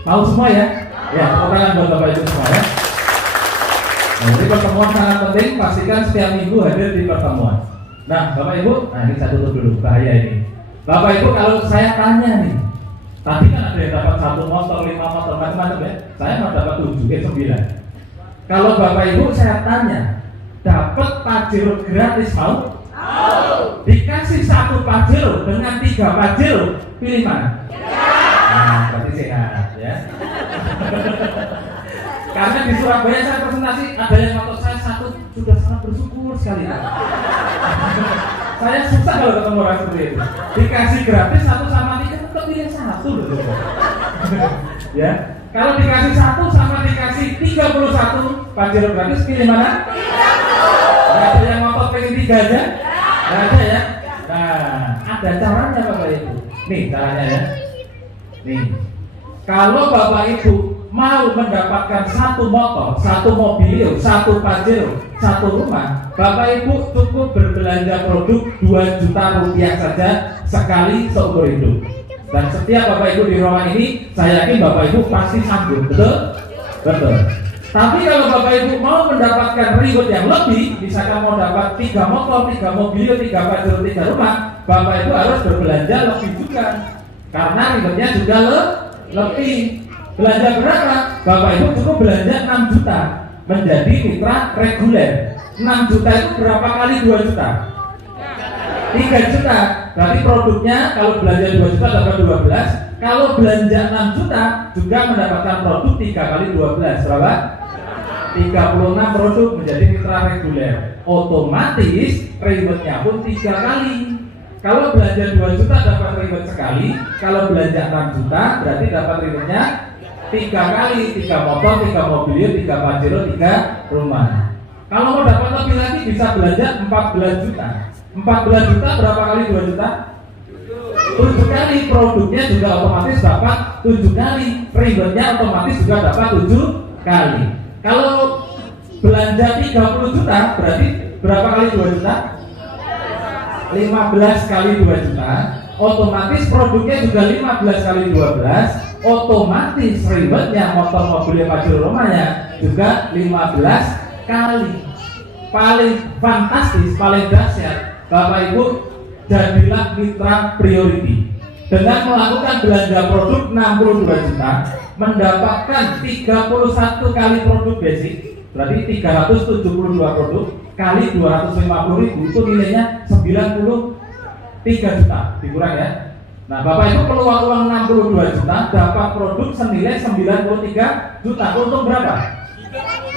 Mau semua ya? Ya, tepuk tangan buat Bapak Ibu semua ya. Nah, jadi pertemuan sangat penting. Pastikan setiap minggu hadir di pertemuan. Nah, Bapak Ibu, nah ini saya tutup dulu, bahaya ini. Bapak Ibu, kalau saya tanya nih, tadi kan ada yang dapat 1 motor, 5 motor, macam-macam ya. Saya mau dapat 7, 9. Kalau Bapak Ibu saya tanya, dapat Pajero gratis mau? Dikasih 1 Pajero dengan 3 Pajero, pilih mana? Nah, berarti sehat ya. Karena di Surabaya saya presentasi, ada yang motor saya 1, sudah sangat bersyukur sekali. Saya susah kalau ketemu orang seperti itu. Dikasih gratis 1 sama 3, tetap pilih 1 loh. Ya, kalau dikasih 1 sama dikasih 31 Pajero gratis, pilih mana? 30. Nah, ada yang motor pengen 3 aja? Nggak ada ya? Nah, ada caranya Bapak Ibu. Nih caranya ya. Nih, kalau Bapak Ibu mau mendapatkan 1 motor, 1 mobil, 1 Pajero, 1 rumah, Bapak Ibu cukup berbelanja produk 2 juta rupiah saja sekali seumur hidup. Dan setiap Bapak Ibu di ruangan ini, saya yakin Bapak Ibu pasti sanggup, betul? Betul. Tapi kalau Bapak Ibu mau mendapatkan reward yang lebih, misalkan mau dapat 3 motor, 3 mobil, 3 Pajero, 3 rumah, Bapak Ibu harus berbelanja lebih juga. Karena rewardnya juga lebih. Belanja berapa? Bapak Ibu cukup belanja 6 juta menjadi mitra reguler. 6 juta itu berapa kali 2 juta? 3 juta. Berarti produknya kalau belanja 2 juta dapat 12. Kalau belanja 6 juta juga mendapatkan produk 3 kali 12. Berapa? 36 produk menjadi mitra reguler. Otomatis rewardnya pun 3 kali. Kalau belanja 2 juta dapat reward sekali. Kalau belanja 6 juta berarti dapat rewardnya 3 kali, 3 motor, 3 mobil, 3 Pajero, 3 rumah. Kalau mau dapat lebih lagi bisa belanja 14 juta. 14 juta berapa kali 2 juta? 7 kali. Produknya juga otomatis dapat 7 kali. Rewardnya otomatis juga dapat 7 kali. Kalau belanja 30 juta berarti berapa kali 2 juta? 15 kali 2 juta. Otomatis produknya juga 15 kali 12. Otomatis rewardnya motor, mobil, Pajero, rumahnya juga 15 kali. Paling fantastis, paling dahsyat, Bapak Ibu jadilah mitra priority. Dengan melakukan belanja produk 62 juta, mendapatkan 31 kali produk basic, berarti 372 produk kali 250 ribu, itu nilainya 93 juta, dikurang ya. Nah, Bapak Ibu keluar uang 62 juta, dapat produk senilai 93 juta. Untung berapa?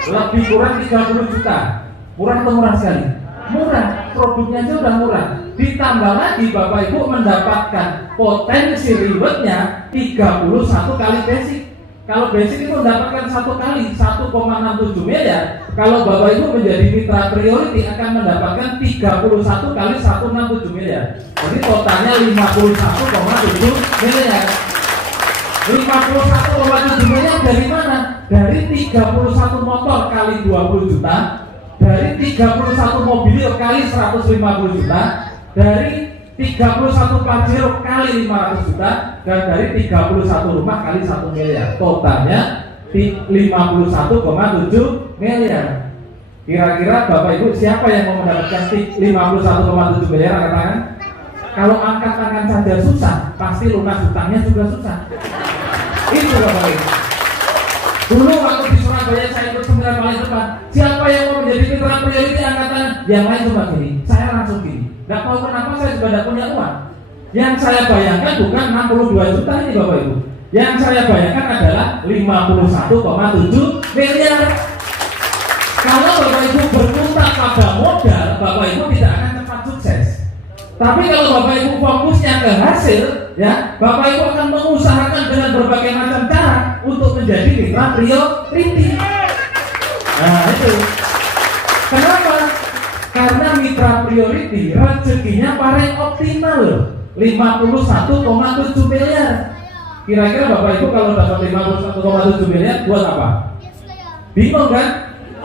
Lebih kurang 30 juta. Murah atau murah sekali? Murah, produknya aja udah murah. Ditambah lagi Bapak Ibu mendapatkan potensi rewardnya 31 kali basic. Kalau basic itu mendapatkan 1 kali 1,67 miliar. Kalau Bapak Ibu menjadi mitra priority akan mendapatkan 31 kali 167 miliar. Jadi totalnya 51,7 miliar. 51,7 miliar dari mana? Dari 31 motor kali 20 juta, dari 31 mobil kali 150 juta, dari 31 Pajero kali 500 juta, dan dari 31 rumah kali 1 miliar. Totalnya 51,7 miliar. Kira-kira Bapak Ibu siapa yang mau mendapatkan 51,7 miliar? Angkat tangan. Kalau angkat tangan saja susah, pasti lunas hutangnya juga susah. Itu Bapak Ibu. Dulu waktu di Surabaya saya ikut seminar paling depan. Siapa yang mau menjadi mitra priority angkat tangan? Yang lain coba gini, saya langsung gini. Gak tahu kenapa saya juga tidak punya uang. Yang saya bayangkan bukan 62 juta ini Bapak Ibu. Yang saya bayangkan adalah 51,7 miliar. Kalau Bapak Ibu berkutat pada modal, Bapak Ibu tidak akan cepat sukses. Tapi kalau Bapak Ibu fokusnya ke hasil, ya, Bapak Ibu akan mengusahakan dengan berbagai macam cara untuk menjadi mitra priority. Nah itu. Kenapa? Karena mitra priority rezekinya paling optimal, 51,7 miliar. Kira-kira Bapak Ibu kalau dapat 51,7 miliar buat apa? Bingung kan?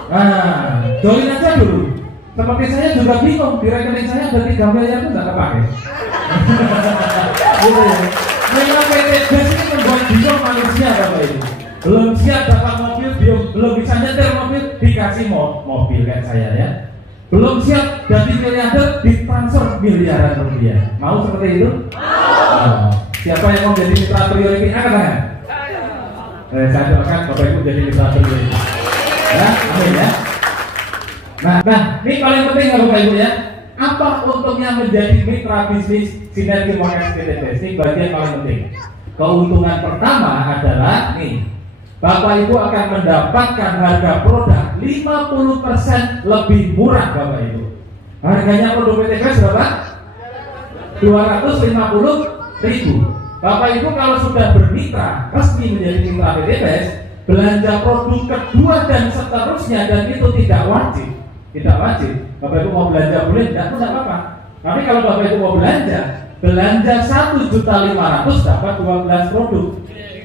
Nah, join aja dulu. Seperti saya juga bingung, di rekening saya ada 3 miliar itu nggak kepake. Memang PT Gas ini membuat bingung manusia Bapak Ibu. Belum siap dapat mobil, belum bisa nyetir mobil, dikasih mobil kan saya ya. Belum siap jadi miliarder, ditransfer miliaran rupiah. Mau seperti itu? Nah, siapa yang mau jadi mitra priority? Angkat tangan. Saya doakan Bapak Ibu jadi mitra priority. Ya, amin ya. Nah, ini paling penting ya Bapak Ibu ya. Apa untungnya menjadi mitra bisnis Sinergi Monex PTBS? Ini bagian paling penting. Keuntungan pertama adalah nih, Bapak Ibu akan mendapatkan harga produk 50% lebih murah Bapak Ibu. Harganya produk PTBS berapa? 250.000. Bapak Ibu kalau sudah bermitra resmi menjadi mitra PTBS, belanja produk kedua dan seterusnya, dan itu tidak wajib. Tidak wajib. Bapak Ibu mau belanja boleh, tidak pun tidak apa-apa. Tapi kalau Bapak Ibu mau belanja 1.500.000 dapat 12 produk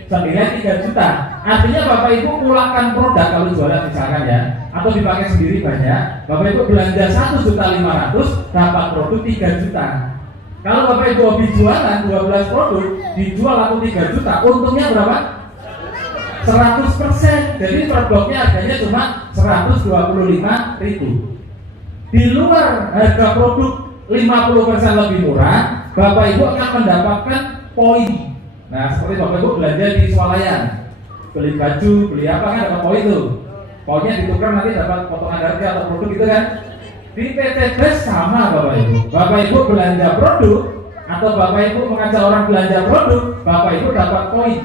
senilai 3 juta. Artinya Bapak Ibu pulangkan produk kalau jualan misalkan ya, atau dipakai sendiri banyak. Bapak Ibu belanja 1.500.000 dapat produk 3 juta. Kalau Bapak Ibu hobi jualan 12 produk, dijual laku 3 juta, untungnya berapa? 100%. Jadi produknya harganya cuma 125.000. Di luar harga produk 50% lebih murah, Bapak Ibu akan mendapatkan poin. Nah, seperti Bapak Ibu belanja di swalayan, beli baju, beli apa kan dapat poin tuh. Poinnya ditukar nanti dapat potongan harga atau produk gitu kan. Di PTBS sama Bapak Ibu. Bapak Ibu belanja produk atau Bapak Ibu mengajak orang belanja produk, Bapak Ibu dapat poin.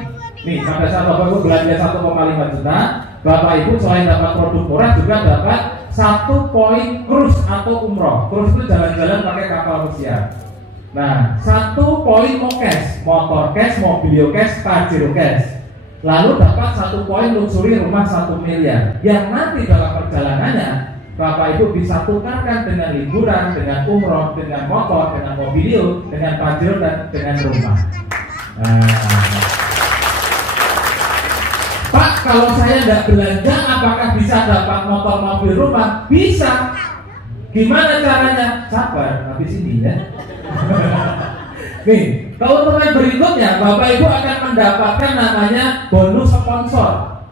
Nih, pada saat Bapak Ibu belanja 1,5 juta, Bapak Ibu selain dapat produk murah juga dapat 1 poin cruise atau umroh. Cruise itu jalan-jalan pakai kapal pesiar. Nah, 1 poin mokes, motor cash, mobilio cash, pajero cash. Lalu dapat 1 poin luxury rumah 1 miliar. Yang nanti dalam perjalanannya Bapak Ibu bisa tukarkan dengan liburan, dengan umroh, dengan motor, dengan mobilio, dengan pajero dan dengan rumah. Nah, Pak, kalau saya tidak belanja, apakah bisa dapat motor, mobil, rumah? Bisa. Gimana caranya? Sabar, habis ini ya. Nih, keuntungan berikutnya, Bapak Ibu akan mendapatkan namanya bonus sponsor.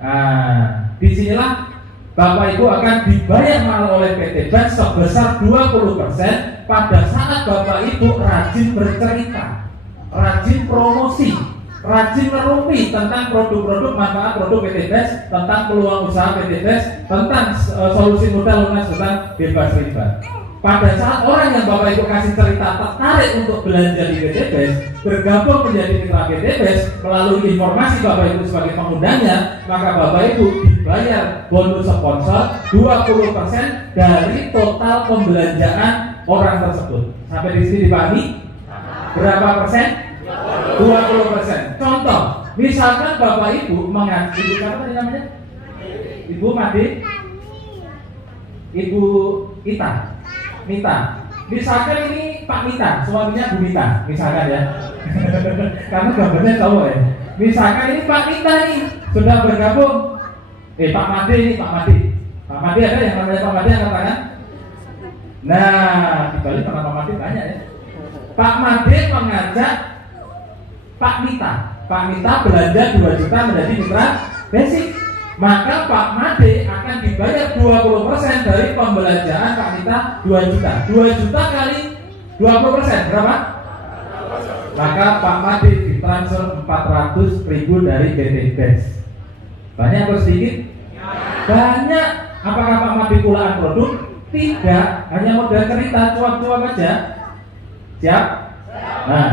Nah, disinilah Bapak Ibu akan dibayar mahal oleh PT BAN sebesar 20% pada saat Bapak Ibu rajin bercerita, rajin promosi, rajin merumpi tentang produk-produk manfaat produk PTBS, tentang peluang usaha PTBS, tentang solusi modal lunas hutang bebas riba. Pada saat orang yang Bapak Ibu kasih cerita tertarik untuk belanja di PTBS, bergabung menjadi mitra PTBS melalui informasi Bapak Ibu sebagai pengundangnya, maka Bapak Ibu dibayar bonus sponsor 20% dari total pembelanjaan orang tersebut. Sampai di sini dipahami? Berapa persen? 20%. Contoh, misalkan Bapak Ibu mengaji, Ibu apa namanya? Ibu Made, Ibu Ita, Mita. Misalkan ini Pak Mita, suaminya Bu Mita, misalkan ya. Karena gambarnya cowok ya. Misalkan ini Pak Nita nih sudah bergabung. Pak Made ini, Pak Made ada yang namanya Pak Made angkat tangan? Nah, di Bali karena Pak Made banyak ya. Pak Made mengajak Pak Nita belanja 2 juta menjadi mitra basic. Maka Pak Made akan dibayar 20% dari pembelanjaan Pak Nita 2 juta. 2 juta kali 20% berapa? Maka Pak Made ditransfer 400.000 dari BT Best. Banyak atau sedikit? Banyak. Apakah Pak Made pulaan produk? Tidak, hanya modal cerita cuap-cuap aja. Siap? Nah,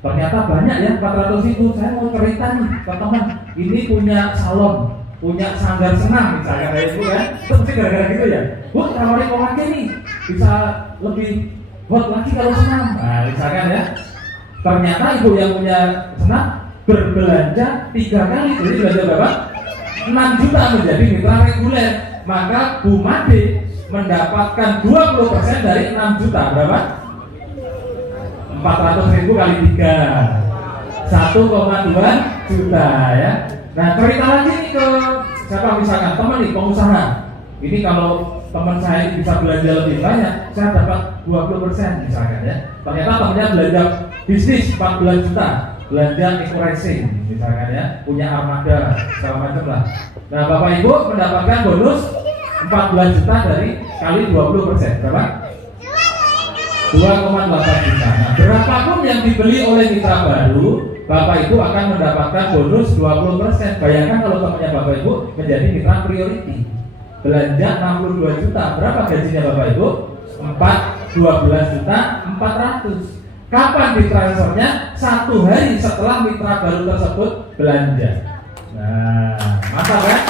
ternyata banyak ya 400.000. Saya mau cerita nih ke teman. Ini punya salon, punya sanggar senam misalnya kayak itu kan. Itu mesti gara-gara gitu ya. Bu, tawarin kok lagi nih bisa lebih hot lagi kalau senam. Nah, misalkan ya. Ternyata ibu yang punya senam berbelanja 3 kali. Jadi belanja berapa? 6 juta menjadi mitra reguler. Maka Bu Made mendapatkan 20% dari 6 juta. Berapa? 400.000 kali 3 1,2 juta ya. Nah, cerita lagi nih ke siapa misalkan teman nih pengusaha. Ini kalau teman saya bisa belanja lebih banyak, saya dapat 20% misalkan ya. Ternyata temannya belanja bisnis 14 juta, belanja eco racing misalkan ya, punya armada segala macam lah. Nah, Bapak Ibu mendapatkan bonus 14 juta dari kali 20%. Berapa? 2,8 juta. Nah, berapapun yang dibeli oleh mitra baru, Bapak Ibu akan mendapatkan bonus 20%. Bayangkan kalau temannya Bapak Ibu menjadi mitra priority, belanja 62 juta. Berapa gajinya Bapak Ibu? 12 juta 400. Kapan ditransfernya? 1 hari setelah mitra baru tersebut belanja. Nah, mantap kan?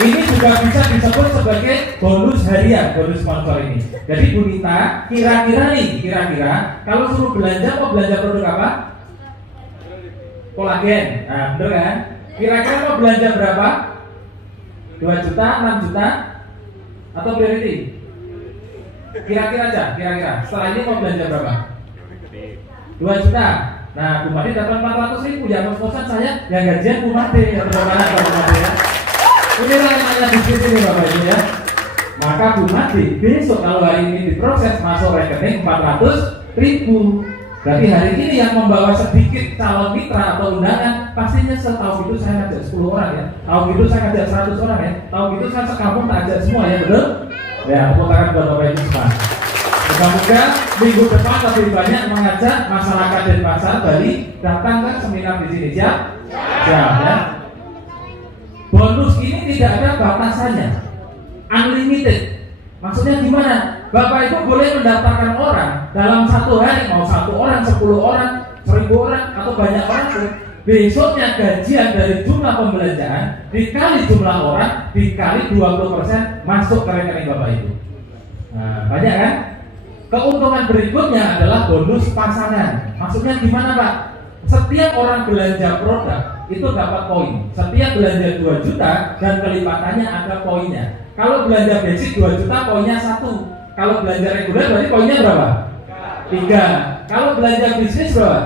Ini juga bisa disebut sebagai bonus harian, bonus sponsor ini. Jadi Bu Nita, kira-kira kalau suruh belanja, mau belanja produk apa? Kolagen. Nah, bener kan? Kira-kira mau belanja berapa? 2 juta, 6 juta? Atau priority? Kira-kira aja, kira-kira. Setelah ini mau belanja berapa? 2 juta. Nah, Bu Made dapat 400.000 ya, kos-kosan saya yang gajian Bu Made ya, bagaimana Bu Made ya? Inilah yang namanya bisnis ini Bapak Ibu ya. Maka Bu Made besok kalau hari ini diproses masuk rekening 400.000. Berarti hari ini yang membawa sedikit calon mitra atau undangan pastinya setahu itu saya ngajak 10 orang ya. Tahu gitu saya ngajak 100 orang ya. Tahu gitu saya sekampung tak ajak semua ya, betul? Ya, tepuk tangan buat Bapak Ibu semua. Semoga minggu depan lebih banyak mengajak masyarakat Denpasar Bali datang ke seminar di sini. Siap? Siap ya. Bonus ini tidak ada batasannya, unlimited. Maksudnya gimana? Bapak Ibu boleh mendaftarkan orang dalam 1 hari, mau 1 orang, 10 orang, 1000 orang, atau banyak orang pun. Besoknya gajian dari jumlah pembelanjaan dikali jumlah orang dikali 20% masuk ke rekening Bapak Ibu. Nah, banyak kan? Keuntungan berikutnya adalah bonus pasangan. Maksudnya gimana Pak? Setiap orang belanja produk itu dapat poin. Setiap belanja 2 juta dan kelipatannya ada poinnya. Kalau belanja basic 2 juta poinnya 1. Kalau belanja reguler berarti poinnya berapa? 3. Kalau belanja bisnis berapa?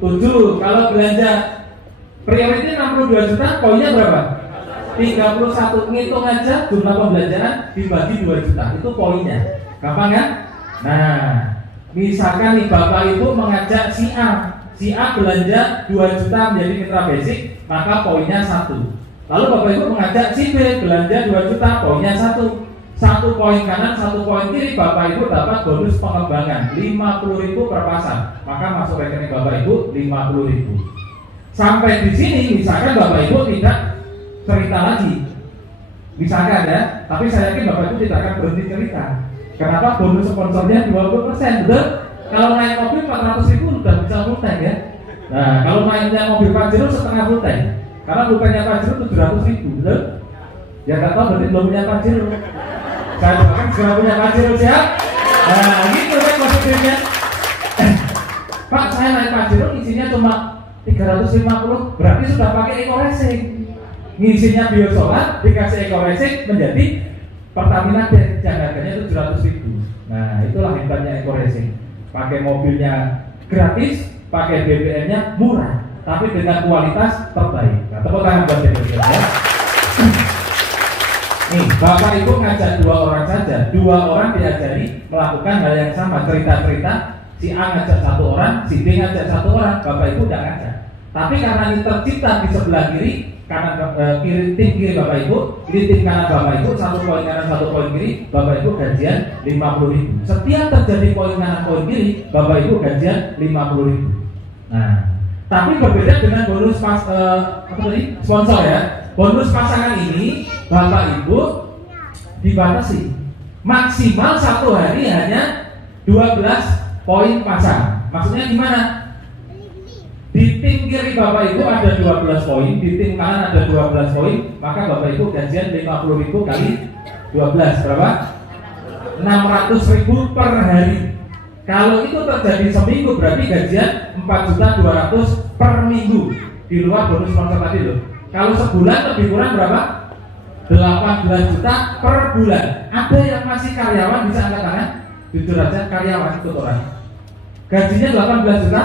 7. Kalau belanja priority 62 juta poinnya berapa? 31. Ngitung aja jumlah pembelanjaan dibagi 2 juta itu poinnya. Gampang kan? Nah, misalkan nih Bapak Ibu mengajak si A belanja 2 juta menjadi mitra basic, maka poinnya 1. Lalu Bapak Ibu mengajak si B belanja 2 juta, poinnya 1. 1 poin kanan, 1 poin kiri, Bapak Ibu dapat bonus pengembangan 50.000 per pasang. Maka masuk rekening Bapak Ibu 50.000. Sampai di sini misalkan Bapak Ibu tidak cerita lagi. Misalkan ya, tapi saya yakin Bapak Ibu tidak akan berhenti cerita. Kenapa? Bonus sponsornya 20%, betul? Kalau naik mobil 400.000 sudah bisa full tank ya. Nah, kalau naiknya mobil Pajero setengah full tank. Karena bukannya Pajero 700.000, betul? Ya nggak tahu berarti belum punya Pajero. Saya doakan segera punya Pajero, siap? Nah, gitu kan maksudnya. Pak, saya naik Pajero isinya cuma 350, berarti sudah pakai eco racing. Ngisinya biosolar dikasih eco racing menjadi Pertamina Dan yang harganya 700.000. Nah, itulah hebatnya eco racing. Pakai mobilnya gratis, pakai BBM-nya murah, tapi dengan kualitas terbaik. Nah, tepuk tangan buat BBM ya. Nih, Bapak Ibu ngajak 2 orang saja, 2 orang diajari melakukan hal yang sama, cerita-cerita. Si A ngajak 1 orang, si B ngajak 1 orang, Bapak Ibu tidak ngajak. Tapi karena ini tercipta di sebelah kiri, kanan tim kiri Bapak Ibu, ini tim kanan Bapak Ibu, 1 poin kanan 1 poin kiri, Bapak Ibu gajian 50.000. Setiap terjadi poin kanan poin kiri, Bapak Ibu gajian 50.000. Nah, tapi berbeda dengan bonus sponsor ya. Bonus pasangan ini Bapak Ibu dibatasi maksimal 1 hari hanya 12 poin pasang. Maksudnya gimana? Di tim kiri Bapak Ibu ada 12 poin, di tim kanan ada 12 poin, maka Bapak Ibu gajian 50.000 kali 12 berapa? 600.000 per hari. Kalau itu terjadi seminggu berarti gajian 4.200.000 per minggu di luar bonus sponsor tadi loh. Kalau sebulan lebih kurang berapa? 18 juta per bulan. Ada yang masih karyawan bisa angkat tangan? Jujur aja karyawan ikut orang. Gajinya 18 juta?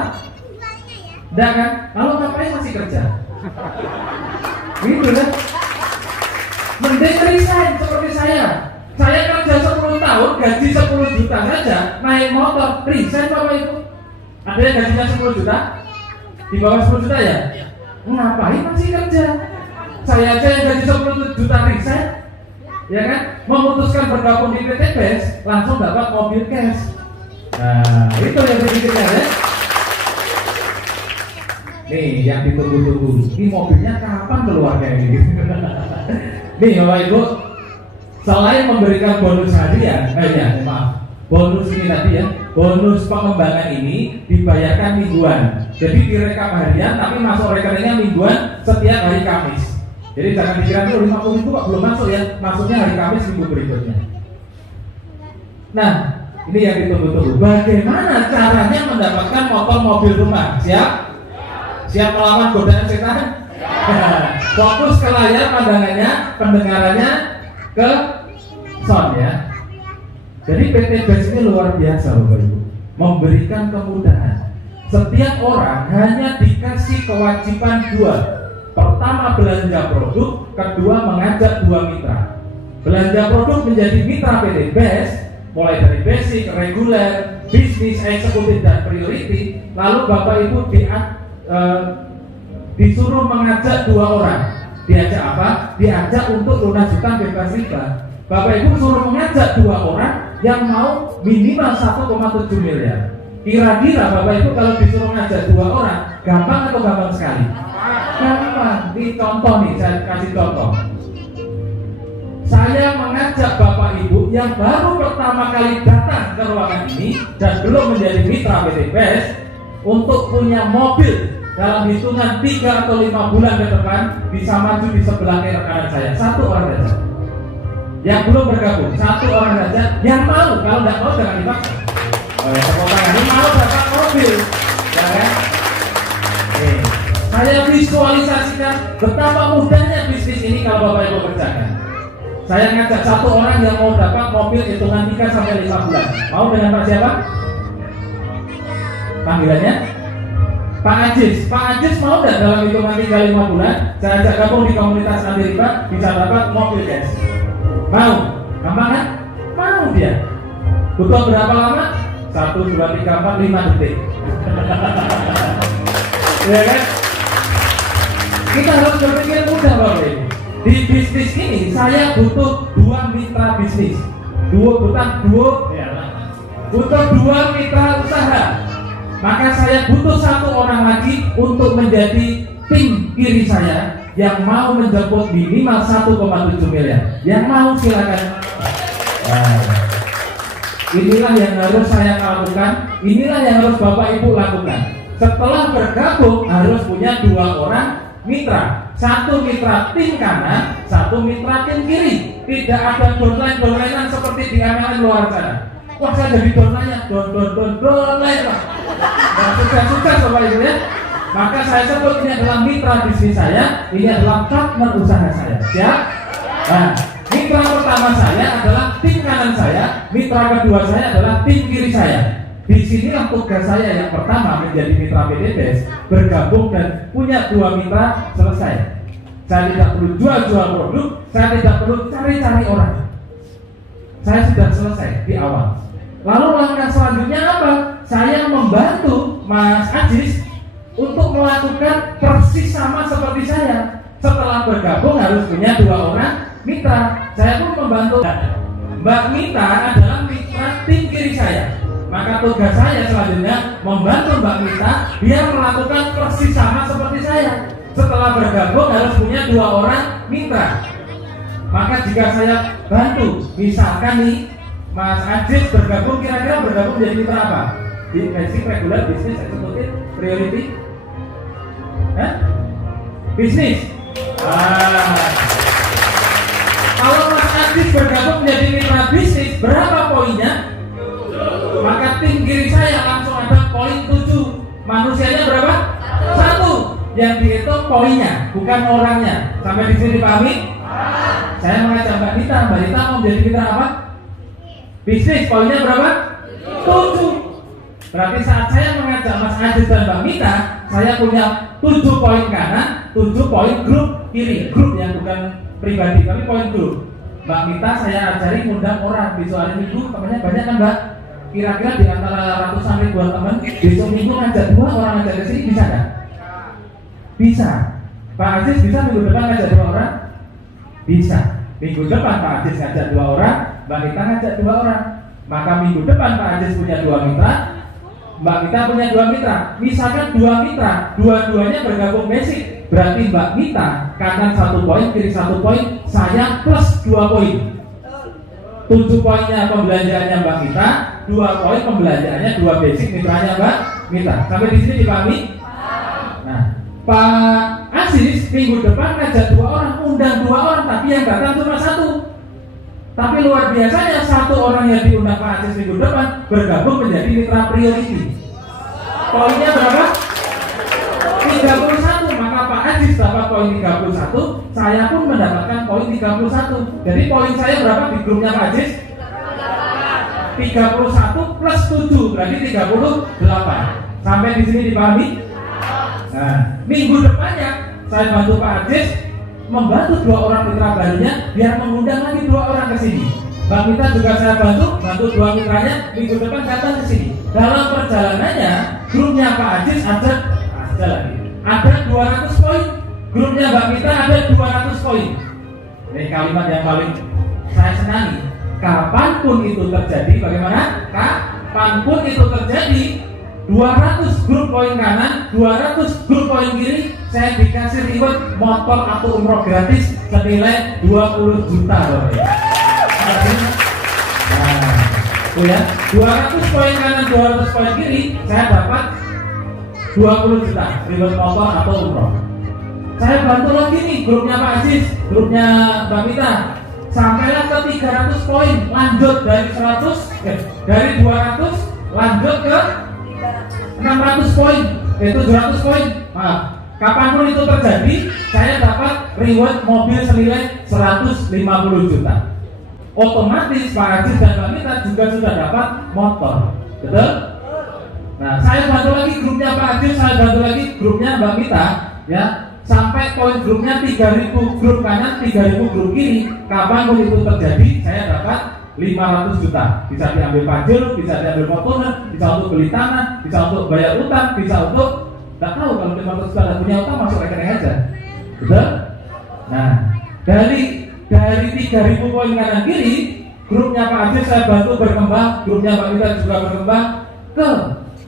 Enggak kan? Lalu ngapain masih kerja? Gitu kan? Mending resign seperti saya. Saya kerja 10 tahun, gaji 10 juta saja, naik motor, resign Bapak Ibu. Ada yang gajinya 10 juta? Di bawah 10 juta ya? Ngapain masih kerja? Saya aja yang gaji 10 juta resign, ya kan? Memutuskan bergabung di PT BES, langsung dapat mobil cash. Nah, itu yang berpikirnya ya. Nih, yang ditunggu-tunggu. Ini mobilnya kapan keluar kayak gini? Nih, Bapak Ibu, selain memberikan bonus hadiah, bonus ini tadi ya, bonus pengembangan ini dibayarkan mingguan. Jadi direkap harian, tapi masuk rekeningnya mingguan setiap hari Kamis. Jadi jangan dikira tuh 50.000 kok belum masuk ya, masuknya hari Kamis minggu berikutnya. Nah, ini yang ditunggu-tunggu. Bagaimana caranya mendapatkan motor mobil rumah? Siap? Siap melawan godaan setan? Fokus ke layar pandangannya, pendengarannya ke sound ya. Jadi PT BES ini luar biasa Bapak Ibu, memberikan kemudahan. Setiap orang hanya dikasih kewajiban 2. Pertama belanja produk, kedua mengajak 2 mitra. Belanja produk menjadi mitra PT BES, mulai dari basic, reguler, bisnis, eksekutif dan priority. Lalu Bapak Ibu disuruh mengajak 2 orang. Diajak apa? Diajak untuk lunas hutang bebas riba. Bapak Ibu suruh mengajak 2 orang yang mau minimal 1,7 miliar. Kira-kira Bapak Ibu kalau disuruh ngajak 2 orang, gampang atau gampang sekali? Gampang. Ini contoh nih, saya kasih contoh. Saya mengajak Bapak Ibu yang baru pertama kali datang ke ruangan ini dan belum menjadi mitra PT BES untuk punya mobil dalam hitungan 3 atau 5 bulan ke depan bisa maju di sebelah kanan saya. 1 orang saja yang belum bergabung, 1 orang saja yang mau. Kalau tidak mau jangan dipaksa. Tepuk tangan. Ini mau dapat mobil, ya kan? Saya visualisasikan betapa mudahnya bisnis ini kalau Bapak Ibu kerjakan. Saya ngajak 1 orang yang mau dapat mobil hitungan 3 sampai 5 bulan. Mau dengan Pak siapa? Panggilannya? Pak Ajis. Pak Ajis mau tidak dalam hitungan 3-5 bulan saya ajak gabung di komunitas anti riba bisa dapat mobil cash? Mau? Gampang kan? Mau dia. Butuh berapa lama? 1, 2, 3, 4, 5 detik. Ya kan? Kita harus berpikir mudah Bapak Ibu. Di bisnis ini saya butuh 2 mitra bisnis. Butuh 2 mitra usaha. Maka saya butuh 1 orang lagi untuk menjadi tim kiri saya yang mau menjemput minimal 1,7 miliar. Yang mau silakan. Inilah yang harus saya lakukan. Inilah yang harus Bapak Ibu lakukan. Setelah bergabung harus punya 2 orang mitra. 1 mitra tim kanan, 1 mitra tim kiri. Tidak ada downline-downlinean seperti di MLM luar sana. Wah saya jadi downline-nya, downline lah. Dan sukses Bapak Ibu ya. Maka saya sebut ini adalah mitra bisnis saya, ini adalah partner usaha saya. Siap? Nah, mitra pertama saya adalah tim kanan saya, mitra kedua saya adalah tim kiri saya. Di sinilah tugas saya yang pertama menjadi mitra PDDes, bergabung dan punya 2 mitra, selesai. Saya tidak perlu jual-jual produk, saya tidak perlu cari-cari orang. Saya sudah selesai di awal. Lalu langkah selanjutnya apa? Saya membantu Mas Ajis untuk melakukan persis sama seperti saya. Setelah bergabung harus punya 2 orang mitra. Saya pun membantu. Mbak Mita adalah mitra tim kiri saya. Maka tugas saya selanjutnya membantu Mbak Mita biar melakukan persis sama seperti saya. Setelah bergabung harus punya 2 orang mitra. Maka jika saya bantu, misalkan nih Mas Ajis bergabung, kira-kira bergabung jadi mitra apa? Di basic, regular, bisnis, eksekutif, priority? Bisnis. Kalau Mas Ajis bergabung menjadi mitra bisnis, berapa poinnya? Maka tim kiri saya langsung ada poin 7. Manusianya berapa? 1. Yang dihitung poinnya, bukan orangnya. Sampai di sini dipahami? Saya mengajak Mbak Nita mau menjadi mitra apa? Bisnis, poinnya berapa? 7. Berarti saat saya mengajak Mas Ajis dan Mbak Mita, saya punya 7 poin kanan, 7 poin grup kiri. Grup yang bukan pribadi, tapi poin grup. Mbak Mita saya ajari ngundang orang. Besok hari Minggu temannya banyak kan Mbak? Kira-kira di antara ratusan ribuan teman, besok Minggu ngajak 2 orang ngajak ke sini, bisa kan? Bisa. Pak Ajis bisa minggu depan ngajak 2 orang? Bisa. Minggu depan Pak Ajis ngajak 2 orang, Mbak Mita ngajak 2 orang. Maka minggu depan Pak Ajis punya 2 mitra, Mbak Mita punya 2 mitra. Misalkan 2 mitra, dua-duanya bergabung basic. Berarti Mbak Mita kanan 1 poin, kiri 1 poin, saya plus 2 poin. 7 poinnya pembelanjaannya Mbak Mita, 2 poin pembelanjaannya 2 basic mitranya Mbak Mita. Sampai di sini dipahami? Nah, Pak Aziz minggu depan ngajak 2 orang, undang 2 orang, tapi yang datang cuma 1. Tapi luar biasanya 1 orang yang diundang Pak Aziz minggu depan bergabung menjadi mitra priority. Poinnya berapa? 31. Maka Pak Aziz dapat poin 31, saya pun mendapatkan poin 31. Jadi poin saya berapa di grupnya Pak Aziz? 31 plus 7 berarti 38. Sampai di sini dipahami? Nah, minggu depannya saya bantu Pak Ajis membantu 2 orang mitra barunya biar mengundang lagi 2 orang ke sini. Mbak Mita juga saya bantu 2 mitranya minggu depan datang ke sini. Dalam perjalanannya grupnya Pak Ajis ada lagi. Ada 200 poin. Grupnya Mbak Mita ada 200 poin. Ini kalimat yang paling saya senangi. Kapanpun itu terjadi, bagaimana? Kapanpun itu terjadi, 200 grup poin kanan, 200 grup poin kiri, saya dikasih reward motor atau umroh gratis senilai 20 juta Bapak. Nah, ya, 200 poin kanan, 200 poin kiri, saya dapat 20 juta reward motor atau umroh. Saya bantu lagi nih grupnya Pak Aziz, grupnya Mbak Mita, sampailah ke 300 poin, lanjut dari dari 200 lanjut ke 600 poin, 700 poin. Maaf, kapanpun itu terjadi, saya dapat reward mobil senilai 150 juta. Otomatis Pak Aziz dan Mbak Mita juga sudah dapat motor, betul? Nah, saya bantu lagi grupnya Pak Aziz, saya bantu lagi grupnya Mbak Mita, ya, sampai poin grupnya 3000 grup kanan, 3000 grup kiri. Kapanpun itu terjadi, saya dapat 500 juta. Bisa diambil pajul, bisa diambil Fortuner, bisa untuk beli tanah, bisa untuk bayar utang, bisa untuk, tak tahu kalau 500 juta dan punya utang masuk rekening aja, betul? Nah, dari 3000 poin kanan kiri, grupnya Pak Aziz saya bantu berkembang, grupnya Mbak Mita juga berkembang ke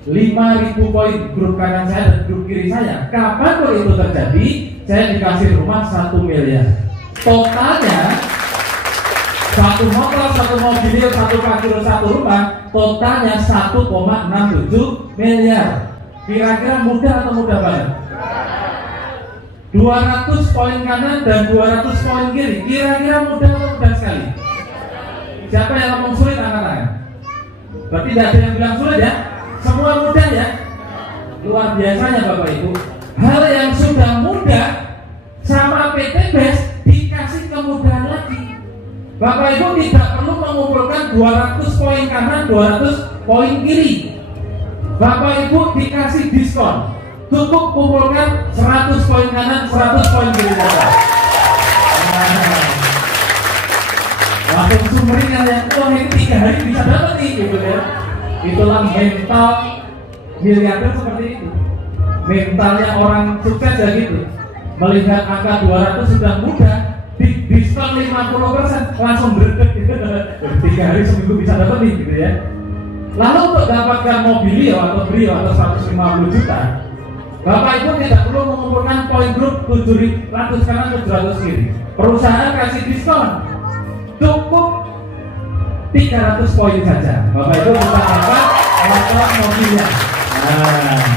5.000 poin grup kanan saya dan grup kiri saya. Kapanpun itu terjadi, saya dikasih rumah 1 miliar. Totalnya 1 motor, 1 mobil, 1 parkir, 1 rumah, totalnya 1,67 miliar. Kira-kira mudah atau mudah banget? 200 poin kanan dan 200 poin kiri. Kira-kira mudah atau mudah sekali? Siapa yang ngomong sulit angkat tangan? Berarti tidak ada yang bilang sulit ya? Semua mudah ya? Luar biasanya Bapak Ibu. Hal yang sudah mudah sama PTBes dikasih kemudahan lagi. Bapak Ibu tidak perlu mengumpulkan 200 poin kanan, 200 poin kiri. Bapak Ibu dikasih diskon. Cukup kumpulkan 100 poin kanan, 100 poin kiri saja. Langsung sumringah yang ini 3 hari bisa dapat nih gitu ya. Itulah mental miliarder seperti itu. Mentalnya orang sukses ya gitu. Melihat angka 200 sudah mudah, di diskon 50% langsung berdek gitu. 3 hari seminggu bisa dapat nih gitu ya. Lalu untuk dapatkan mobilio atau brio atau 150 juta, Bapak Ibu tidak perlu mengumpulkan poin grup 700 kanan 700 kiri. Perusahaan kasih diskon cukup 300 poin saja. Bapak Ibu bisa dapat motor mobilnya. Nah,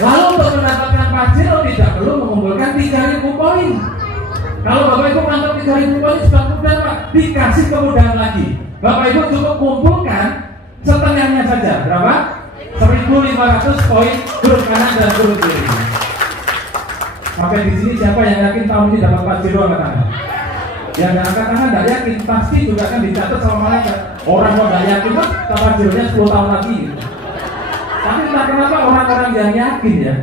lalu untuk mendapatkan Pajero tidak perlu mengumpulkan 3.000 poin. Kalau Bapak Ibu mantap 3.000 poin sudah mudah Pak, dikasih kemudahan lagi. Bapak Ibu cukup kumpulkan setengahnya saja. Berapa? 1.500 poin grup kanan dan grup kiri. Sampai di sini siapa yang yakin tahun ini dapat Pajero angkat tangan? Yang angkat tangan tidak yakin pasti juga kan dicatat sama malaikat. Orang mau tidak yakin pun Pajeronya 10 tahun lagi. Tapi entah kenapa orang-orang yang yakin ya,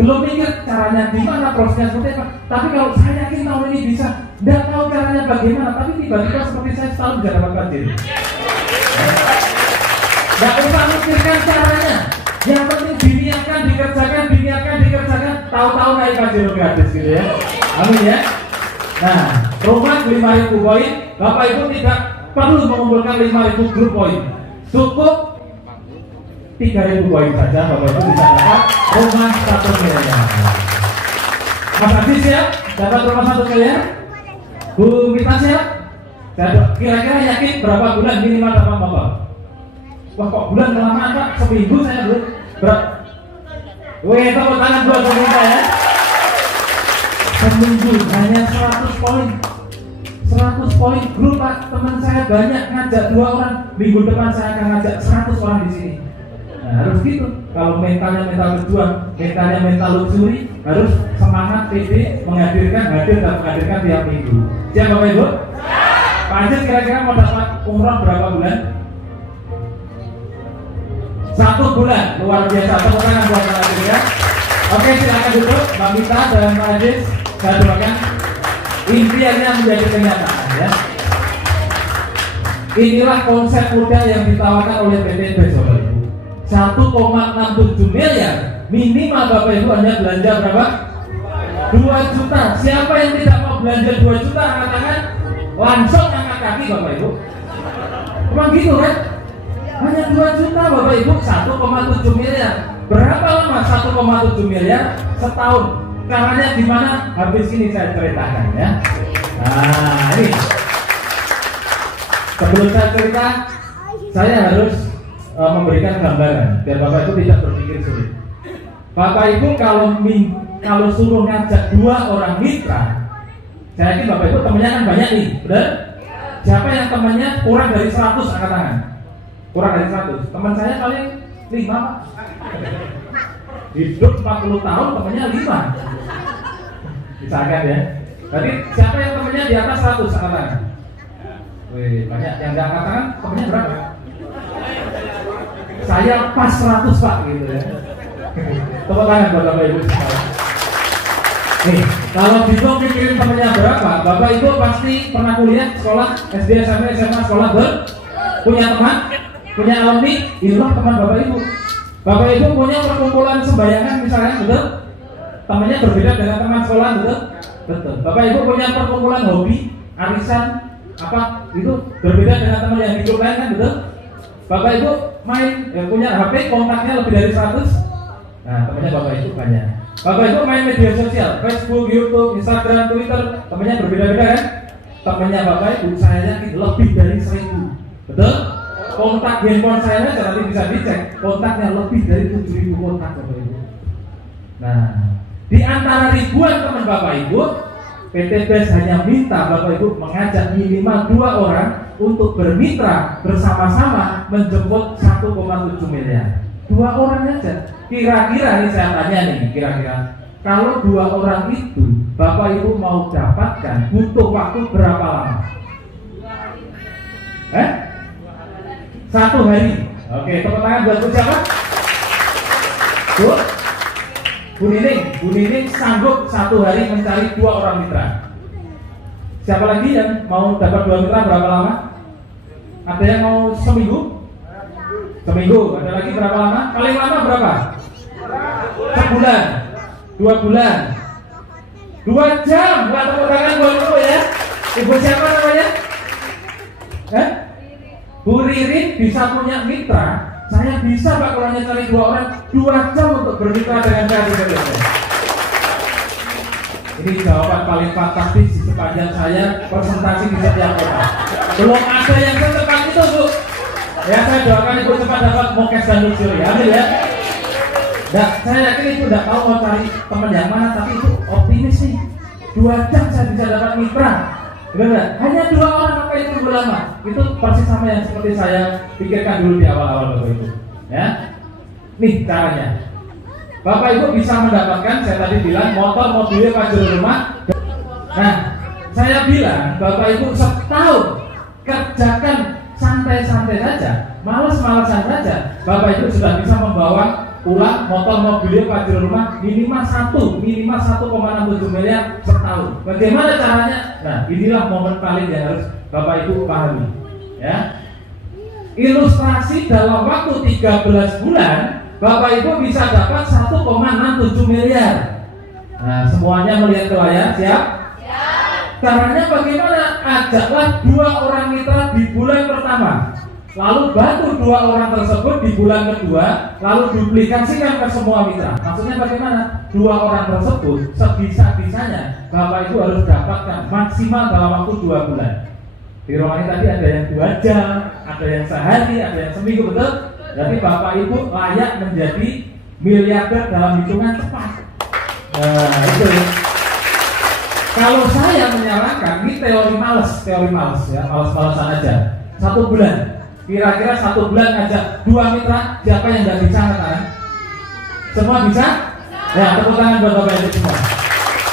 belum mikir caranya gimana, prosesnya seperti apa. Tapi kalau saya yakin tahun ini bisa, tidak tahu caranya bagaimana, tapi tiba-tiba seperti saya setahun bisa dapat Pajero. Tidak usah mikirkan caranya. Yang penting diniatkan, dikerjakan, tahu-tahu naik Pajero gratis gitu ya. Amin ya. Nah, rumah 5.000 poin, Bapak Ibu tidak perlu mengumpulkan 5.000 grup poin. Cukup 3.000 poin saja, Bapak Ibu bisa dapat rumah 1 miliar. Mas Adi siap? Dapat rumah 1 miliar? Bu Mita siap? Kira-kira yakin berapa bulan minimal dapat motor? Wah kok bulan kelamaan Pak? Seminggu saya dulu. Wih, tepuk tangan buat Bu Mita ya. Seminggu hanya 100 poin. 100 poin grup Pak, teman saya banyak, ngajak 2 orang. Minggu depan saya akan ngajak 100 orang di sini. Nah, harus gitu. Kalau mentalnya mental berjuang, mentalnya mental luxury, harus semangat pede hadir dan menghadirkan tiap minggu. Siap Bapak Ibu? Pak Anjir kira-kira mau dapat umroh berapa bulan? 1 bulan, luar biasa. Tepuk tangan buat Pak Anjir ya. Oke, silakan duduk Mbak Mita dan Pak Anjir. Saya doakan impiannya menjadi kenyataan ya. Inilah konsep mudah yang ditawarkan oleh PT Bapak Ibu. 1,67 miliar minimal Bapak Ibu hanya belanja berapa? 2 juta. Siapa yang tidak mau belanja 2 juta angkat tangan, langsung angkat kaki Bapak Ibu. Memang gitu kan? Hanya 2 juta Bapak Ibu, 1,7 miliar. Berapa lama 1,7 miliar? Setahun. Caranya gimana? Habis ini saya ceritakan ya. Nah ini, sebelum saya cerita, saya harus memberikan gambaran biar Bapak Ibu tidak berpikir sulit. Bapak Ibu kalau suruh ngajak 2 orang mitra, saya yakin Bapak Ibu temannya kan banyak nih, benar? Siapa yang temannya kurang dari 100 angkat tangan? Kurang dari 100. Teman saya paling 5 Pak. Hidup 40 tahun temannya 5. Misalkan ya. Jadi siapa yang temannya di atas 100 angkat tangan? Wih, banyak yang nggak angkat tangan, temannya berapa? Saya pas 100 Pak gitu ya. Tepuk tangan buat Bapak Ibu sekalian. Nih, kalau bingung mikirin temennya berapa, Bapak Ibu pasti pernah kuliah, sekolah, SD, SMP, SMA, sekolah punya teman, punya alumni, inilah teman Bapak Ibu. Bapak Ibu punya perkumpulan sembayangan misalnya, betul? Temannya berbeda dengan teman sekolah, betul? Betul. Bapak Ibu punya perkumpulan hobi, arisan, apa itu berbeda dengan teman yang hidup lain kan, betul? Bapak Ibu main, punya HP kontaknya lebih dari 100. Nah, temannya Bapak Ibu banyak. Bapak Ibu main media sosial, Facebook, YouTube, Instagram, Twitter, temannya berbeda-beda kan? Temannya Bapak Ibu saya yakin lebih dari 1000. Betul? Kontak handphone saya nanti bisa dicek, kontaknya lebih dari 7.000 kontak Bapak Ibu. Nah, di antara ribuan teman Bapak Ibu, PT BES hanya minta Bapak Ibu mengajak minimal 2 orang untuk bermitra bersama-sama menjemput 1,7 miliar. 2 orang aja. Kira-kira nih saya tanya nih, kira-kira kalau 2 orang itu Bapak Ibu mau dapatkan butuh waktu berapa lama? 1 hari. Oke, tepuk tangan buat siapa? Bu Nining sanggup satu hari mencari 2 orang mitra. Siapa lagi yang mau dapat 2 mitra berapa lama? Ada yang mau seminggu? Seminggu. Ada lagi berapa lama? Paling lama berapa? Sebulan, 2 bulan, 2 jam. Buat tepuk tangan buat dulu ya. Ibu siapa namanya? Bu Ririn bisa punya mitra. Saya bisa Pak kalau hanya cari 2 orang 2 jam untuk bermitra dengan saya. Ini jawaban paling fantastis di sepanjang saya presentasi di setiap kota. Belum ada yang secepat itu Bu. Ya saya doakan Ibu cepat dapat mokes dan luxury. Amin ya. Nah, saya yakin Ibu tidak tahu mau cari teman yang mana, tapi Ibu optimis nih. 2 jam saya bisa dapat mitra. Benar, hanya 2 orang apa itu lama? Itu persis sama yang seperti saya pikirkan dulu di awal-awal Bapak Ibu. Ya, nih caranya. Bapak Ibu bisa mendapatkan, saya tadi bilang motor, mobil, pajero rumah. Nah, saya bilang Bapak Ibu setahun kerjakan santai-santai saja, malas-malasan saja, Bapak Ibu sudah bisa membawa pulang motor, mobil, pajero rumah minimal 1,67 miliar setahun. Bagaimana caranya? Nah, inilah momen paling yang harus Bapak Ibu pahami. Ya, ilustrasi dalam waktu 13 bulan Bapak Ibu bisa dapat 1,67 miliar. Nah, semuanya melihat ke layar, siap? Caranya bagaimana? Ajaklah 2 orang mitra di bulan pertama, lalu bantu 2 orang tersebut di bulan kedua, lalu duplikasikan ke semua mitra. Maksudnya bagaimana? 2 orang tersebut sebisa-bisanya Bapak Ibu harus dapatkan maksimal dalam waktu 2 bulan. Di ruangan ini tadi ada yang 2 jam, ada yang sehari, ada yang seminggu, betul? Jadi Bapak Ibu layak menjadi miliarder dalam hitungan cepat. Nah, itu. Kalau saya menyarankan, ini teori males ya, males-malesan aja. 1 bulan, kira-kira 1 bulan ngajak 2 mitra, siapa yang nggak bisa katakan? Semua bisa? Ya, tepuk tangan buat Bapak Ibu semua.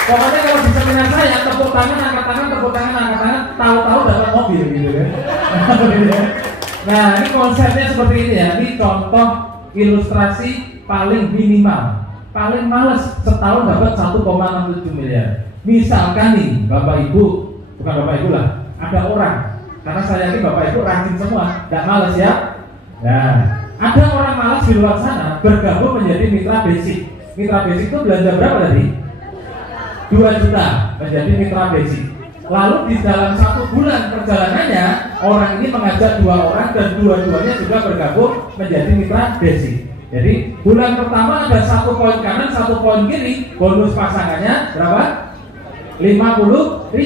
Pokoknya kalau di seminar saya, tepuk tangan, angkat tangan, tahu-tahu dapat mobil gitu kan. Nah, ini konsepnya seperti ini ya. Ini contoh ilustrasi paling minimal, paling males setahun dapat 1,67 miliar. Misalkan nih Bapak Ibu, bukan Bapak Ibu lah, ada orang, karena saya yakin Bapak Ibu rajin semua, tidak males ya. Nah, ada orang malas di luar sana bergabung menjadi mitra basic. Mitra basic itu belanja berapa tadi? 2 juta menjadi mitra basic. Lalu di dalam 1 bulan perjalanannya, orang ini mengajak 2 orang dan dua-duanya juga bergabung menjadi mitra basic. Jadi bulan pertama ada 1 poin kanan, 1 poin kiri, bonus pasangannya berapa? 50.000.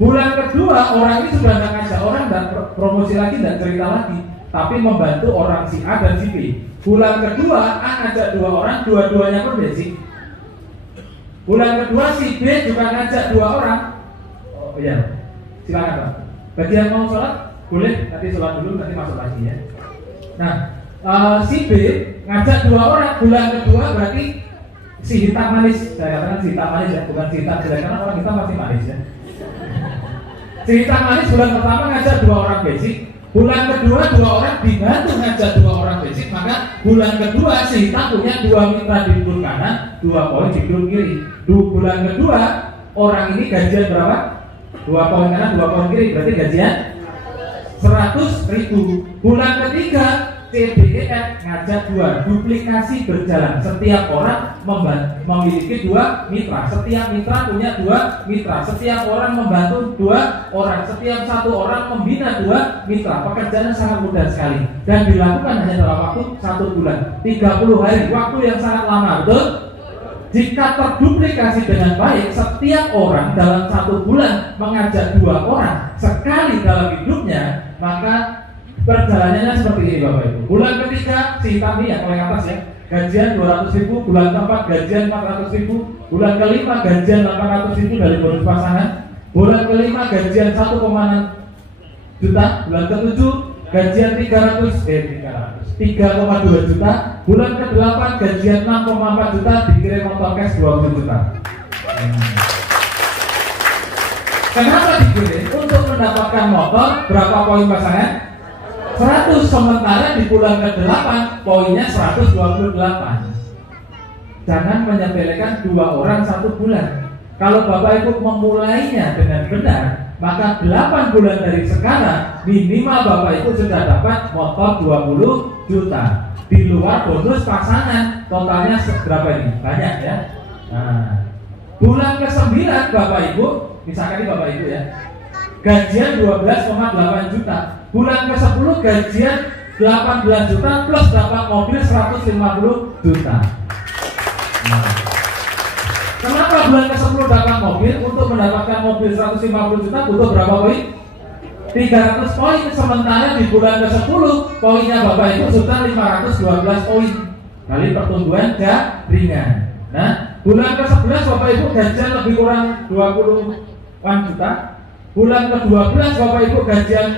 Bulan kedua orang ini sudah nggak ngajak orang dan promosi lagi dan cerita lagi, tapi membantu orang si A dan si B. Bulan kedua A ngajak 2 orang, dua-duanya pun basic. Bulan kedua si B juga ngajak 2 orang. Oh iya, silakan Pak. Bagi yang mau sholat, boleh nanti sholat dulu, nanti masuk lagi ya. Nah, si B ngajak 2 orang, bulan kedua berarti si hitam manis. Saya katakan si hitam manis ya, bukan si hitam jelek, karena orang hitam masih manis ya. Si hitam manis bulan pertama ngajak 2 orang basic, bulan kedua 2 orang dibantu ngajak 2 orang basic, maka bulan kedua si hitam punya 2 mitra di dulur kanan, 2 poin di dulur kiri. Bulan kedua orang ini gajian berapa? 2 poin kanan, 2 poin kiri, berarti gajian 100.000. Bulan ketiga CBEF ngajak 2, duplikasi berjalan. Setiap orang memiliki 2 mitra. Setiap mitra punya 2 mitra. Setiap orang membantu 2 orang. Setiap 1 orang membina 2 mitra. Pekerjaannya sangat mudah sekali dan dilakukan hanya dalam waktu 1 bulan, 30 hari. Waktu yang sangat lama, betul? Jika terduplikasi dengan baik, setiap orang dalam 1 bulan mengajak 2 orang sekali dalam hidupnya, maka perjalanannya seperti ini Bapak Ibu. Bulan ketiga si hitam ini yang paling atas ya, gajian 200.000, bulan keempat gajian 400.000, bulan kelima gajian 800.000 dari bonus pasangan, bulan kelima gajian 1,6 juta, bulan ketujuh gajian 3,2 juta, bulan ke-8 gajian 6,4 juta, dikirim motor cash 20 juta. Kenapa dikirim? Untuk mendapatkan motor. Berapa poin pasangan? 100. Sementara di bulan ke-8 poinnya 128. jangan menyepelekan 2 orang 1 bulan. Kalau Bapak Ibu memulainya dengan benar, maka 8 bulan dari sekarang minimal Bapak Ibu sudah dapat motor 20 juta. Di luar bonus pasangan, totalnya berapa ini? Banyak ya. Nah, bulan ke-9 Bapak Ibu, misalkan ini Bapak Ibu ya, gajian 12,8 juta. Bulan ke-10 gajian 18 juta plus dapat mobil 150 juta. Nah, kenapa bulan ke-10 dapat mobil? Untuk mendapatkan mobil 150 juta butuh berapa poin? 300 poin. Sementara di bulan ke-10 poinnya Bapak Ibu sudah 512 poin. Kali pertumbuhan jaringan. Nah, bulan ke-11 Bapak Ibu gajian lebih kurang 20-an juta. Bulan ke-12 Bapak Ibu gajian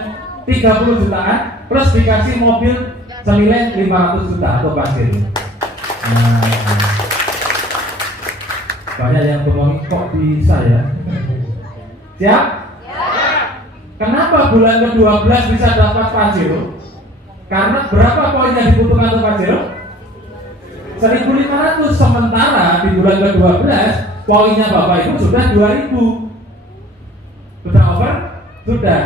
30 jutaan plus dikasih mobil senilai 500 juta atau pasir. Nah, banyak yang ngomong kok bisa ya. Siap? Kenapa bulan ke-12 bisa dapat Pajero? Karena berapa poin yang dibutuhkan untuk Pajero? 1.500. Sementara di bulan ke-12 poinnya Bapak Ibu sudah 2.000. Sudah over? Sudah.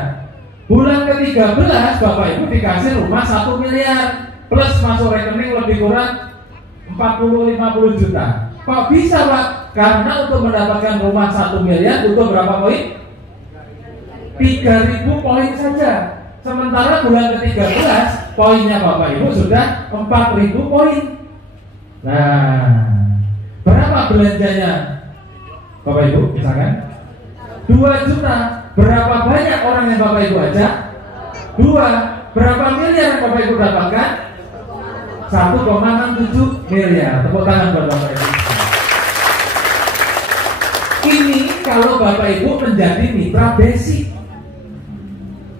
Bulan ke-13 Bapak Ibu dikasih rumah 1 miliar plus masuk rekening lebih kurang 40-50 juta. Kok bisa Pak? Karena untuk mendapatkan rumah 1 miliar butuh berapa poin? 3.000 poin saja. Sementara bulan ke-13 poinnya Bapak Ibu sudah 4.000 poin. Nah, berapa belanjanya Bapak Ibu? Misalkan 2 juta. Berapa banyak orang yang Bapak Ibu ajak? 2. Berapa miliar yang Bapak Ibu dapatkan? 1,67 miliar. Tepuk tangan buat Bapak Ibu. Ini kalau Bapak Ibu menjadi mitra basic.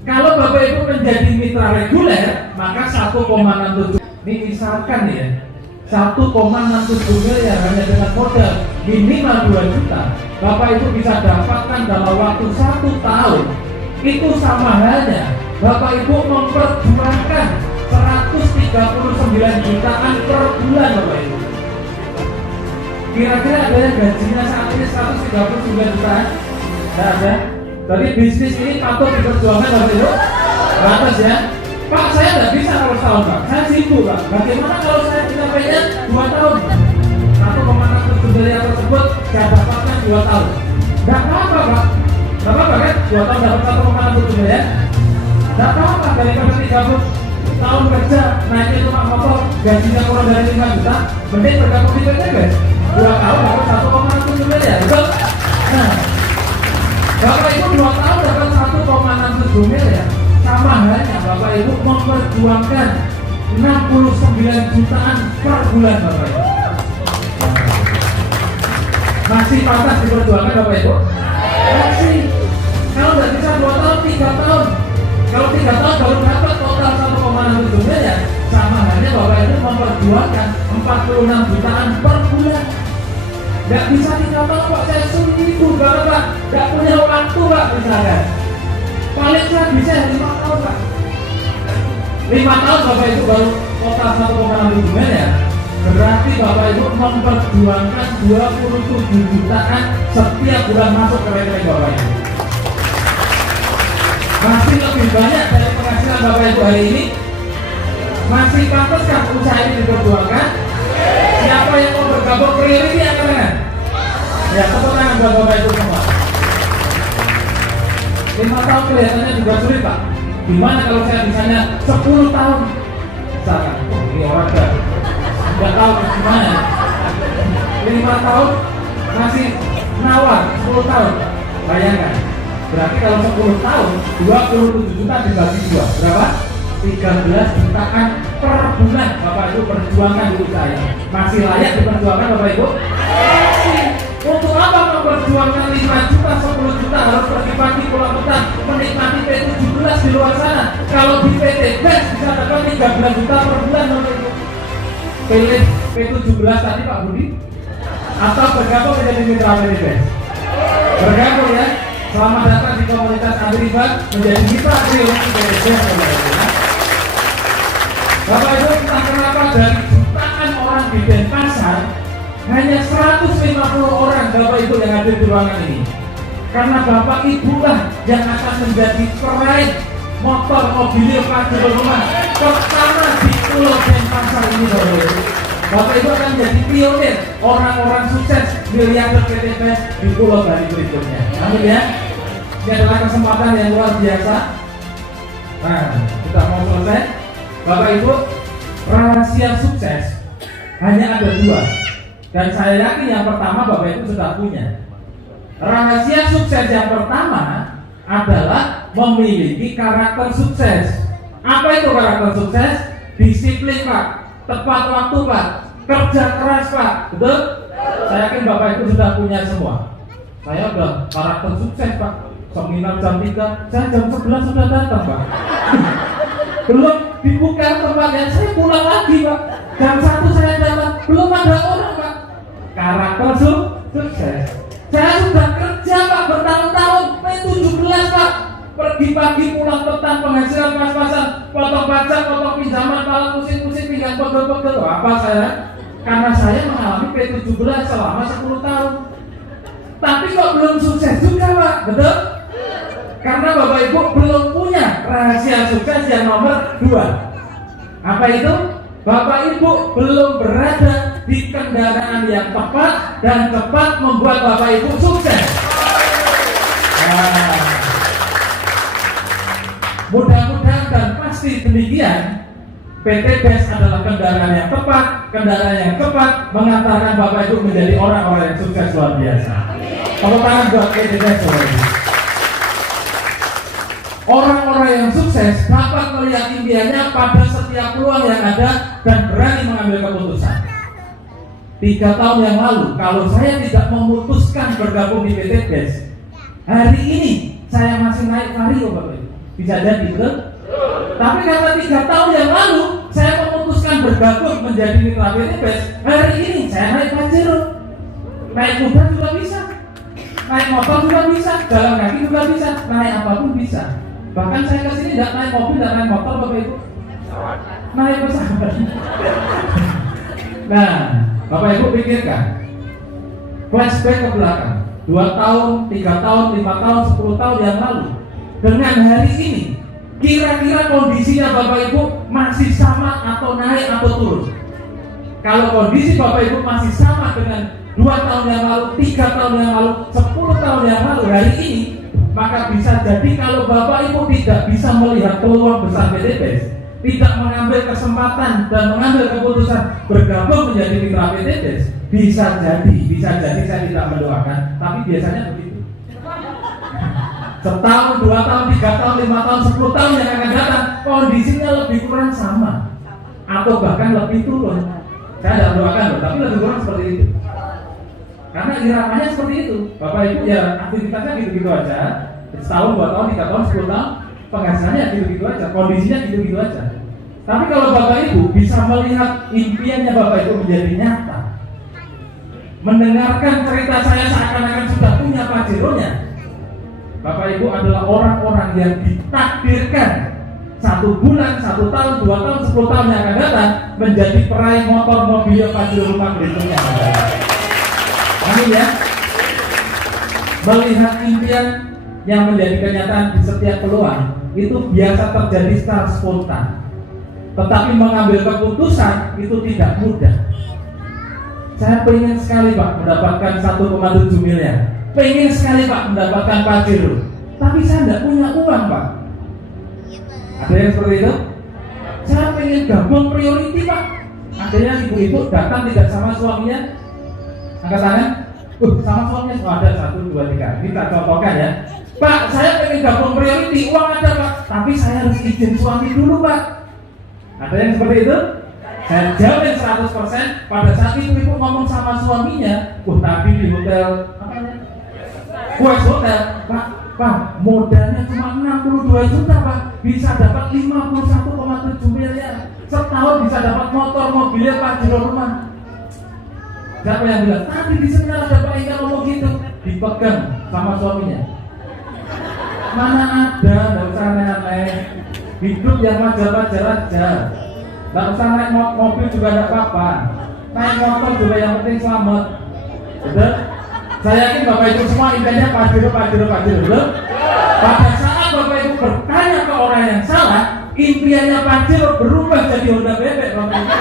Kalau Bapak Ibu menjadi mitra reguler, maka 1,67. Ini misalkan ya, 1,67 miliar hanya dengan modal minimal 2 juta. Bapak Ibu bisa dapatkan dalam waktu 1 tahun. Itu sama halnya Bapak Ibu memperjuangkan 139 jutaan per bulan Bapak Ibu. Kira-kira ada yang gajinya saat ini 139 jutaan? Tidak ada. Jadi bisnis ini patut diperjuangkan Bapak Ibu. Batas ya. Pak, saya tidak bisa kalau setahun Pak. Saya sibuk Pak. Bagaimana kalau saya mencapainya 2 tahun? 1,67 miliar tersebut saya dapatkan 2 tahun. Tidak apa-apa Pak. Tidak apa-apa kan? 2 tahun dapat 1,67 miliar. Tidak apa-apa daripada 30 tahun kerja naikin rumah motor gajinya kurang dari 5 juta. Mending bergabung di PT guys. 2 tahun dapat 1,67 miliar. Betul? Nah, Bapak Ibu 2 tahun dapat 1,67 miliar. Sama halnya Bapak Ibu memperjuangkan 69 jutaan per bulan Bapak Ibu. Masih pantas diperjuangkan Bapak Ibu? Masih. Kalau tidak bisa 2 tahun, 3 tahun. Kalau 3 tahun baru dapat total 1,67 miliar. Sama halnya Bapak Ibu memperjuangkan 46 jutaan per bulan. Gak bisa 3 tahun Pak, saya sibuk banget Pak. Gak punya waktu Pak misalkan. Paling saya bisa 5 tahun Pak. 5 tahun Bapak Ibu baru total 1,67 miliar. Berarti Bapak Ibu memperjuangkan 27 jutaan setiap bulan masuk ke rekening Bapak Ibu. Masih lebih banyak dari penghasilan Bapak Ibu hari ini. Masih pantaskah usaha ini diperjuangkan? Siapa yang mau bergabung ke ini angkat tangan? Ya, tepuk tangan buat Bapak Ibu semua. 5 tahun kelihatannya juga sulit Pak. Gimana kalau saya misalnya 10 tahun? Misalkan, ini orang nggak tahu gimana. 5 tahun masih nawar, 10 tahun. Bayangkan. Berarti kalau 10 tahun 27 juta dibagi 2 berapa? 13 jutaan per bulan Bapak Ibu perjuangkan dulu saya. Masih layak diperjuangkan Bapak Ibu? Masih. Untuk apa memperjuangkan 5 juta, 10 juta harus pergi pagi pulang petang menikmati P17 di luar sana? Kalau di PT Best bisa dapat 13 juta per bulan Bapak Ibu. Pilih P17 tadi Pak Budi atau bergabung menjadi mitra PT Best? Bergabung ya. Selamat datang di komunitas Andriba menjadi mitra trilogi PT Best Bapak Ibu. Bapak Ibu, entah kenapa dari jutaan orang di Denpasar hanya 150 orang Bapak Ibu yang hadir di ruangan ini. Karena Bapak Ibu lah yang akan menjadi peraih motor mobil Pajero Rumah pertama di Pulau Denpasar ini Bapak Ibu. Bapak Ibu akan menjadi pionir orang-orang sukses miliarder PTPS di Pulau Bali berikutnya. Amin ya. Ini adalah kesempatan yang luar biasa. Nah, kita mau selesai. Bapak Ibu, rahasia sukses hanya ada dua. Dan saya yakin yang pertama Bapak Ibu sudah punya. Rahasia sukses yang pertama adalah memiliki karakter sukses. Apa itu karakter sukses? Disiplin Pak, tepat waktu Pak, kerja keras Pak, betul? Saya yakin Bapak Ibu sudah punya semua. Saya udah karakter sukses Pak. Seminar jam 3, saya jam 11 sudah datang Pak. Belum dibuka tempatnya, saya pulang lagi Pak. Jam 1 saya datang, belum ada orang Pak. Karakter sukses. Saya sudah kerja Pak bertahun-tahun, P17 Pak. Pergi pagi pulang petang, penghasilan pas-pasan, potong pajak, potong pinjaman, kalau pusing-pusing pinggang pegel-pegel. Apa saya? Karena saya mengalami P17 selama 10 tahun. Tapi kok belum sukses juga Pak, betul? Karena Bapak Ibu belum punya rahasia sukses yang nomor 2. Apa itu? Bapak Ibu belum berada di kendaraan yang tepat dan tepat membuat Bapak Ibu sukses. Nah, mudah-mudahan dan pasti demikian, PTPS adalah kendaraan yang tepat mengantarkan Bapak Ibu menjadi orang-orang yang sukses luar biasa. Tepuk tangan buat PTPS Bapak Ibu. Orang-orang yang sukses dapat melihat impiannya pada setiap peluang yang ada dan berani mengambil keputusan. 3 tahun yang lalu, kalau saya tidak memutuskan bergabung di PTPS, hari ini saya masih naik vario Bapak Ibu. Bisa jadi betul? Tapi karena 3 tahun yang lalu saya memutuskan bergabung menjadi mitra PTPS, hari ini saya naik Pajero. Naik kuda juga bisa, naik motor juga bisa, jalan kaki juga bisa, naik apapun bisa. Bahkan saya kesini tidak naik mobil, tidak naik motor Bapak Ibu, naik pesawat. Nah, Bapak Ibu pikirkan, flashback ke belakang, 2 tahun, 3 tahun, 5 tahun, 10 tahun yang lalu, dengan hari ini, kira-kira kondisinya Bapak Ibu masih sama atau naik atau turun? Kalau kondisi Bapak Ibu masih sama dengan 2 tahun yang lalu, 3 tahun yang lalu, 10 tahun yang lalu, hari ini, maka bisa jadi kalau Bapak Ibu tidak bisa melihat peluang besar PTPS, tidak mengambil kesempatan dan mengambil keputusan bergabung menjadi mitra PTPS, bisa jadi saya tidak mendoakan, tapi biasanya begitu. Setahun, 2 tahun, 3 tahun, 5 tahun, 10 tahun yang akan datang, kondisinya lebih kurang sama atau bahkan lebih turun. Saya tidak mendoakan loh, tapi lebih kurang seperti itu. Karena iramanya seperti itu. Bapak Ibu ya aktivitasnya gitu-gitu aja. Setahun, 2 tahun, 3 tahun, 10 tahun, penghasilannya gitu-gitu aja, kondisinya gitu-gitu aja. Tapi kalau Bapak Ibu bisa melihat impiannya Bapak Ibu menjadi nyata, mendengarkan cerita saya seakan-akan sudah punya Pajeronya, Bapak Ibu adalah orang-orang yang ditakdirkan 1 bulan, 1 tahun, 2 tahun, 10 tahun yang akan datang menjadi peraih motor mobil Pajero Rumah berikutnya. Amin ya. Melihat impian yang menjadi kenyataan di setiap peluang itu biasa terjadi secara spontan. Tetapi mengambil keputusan itu tidak mudah. Saya pengen sekali Pak mendapatkan 1,7 miliar. Pengen sekali Pak mendapatkan Pajero. Tapi saya tidak punya uang Pak. Ada yang seperti itu? Saya pengen gabung priority Pak. Akhirnya ibu-ibu datang tidak sama suaminya. Angkat tangan. Sama suaminya. Oh, ada 1, 2, 3. Kita contohkan ya. Pak, saya pengen gabung priority. Uang ada Pak. Tapi saya harus izin suami dulu Pak. Ada yang seperti itu? Saya jamin 100% pada saat ibu ngomong sama suaminya, tadi di hotel apa namanya? Quest Hotel, Pak, modalnya cuma 62 juta Pak, bisa dapat 51,7 miliar. Setahun bisa dapat motor mobilnya Pajero Rumah. Siapa yang bilang? Tadi di seminar ada Pak Ika ngomong gitu, dipegang sama suaminya. Mana ada, nggak usah aneh-aneh. Hidup yang wajar-wajar aja. Nggak usah naik mobil juga nggak apa-apa. naik motor juga yang penting selamat. Betul? Saya yakin Bapak Ibu semua impiannya Pajero, betul? Pada saat Bapak Ibu bertanya ke orang yang salah, impiannya Pajero berubah jadi Honda bebek, Bapak Ibu.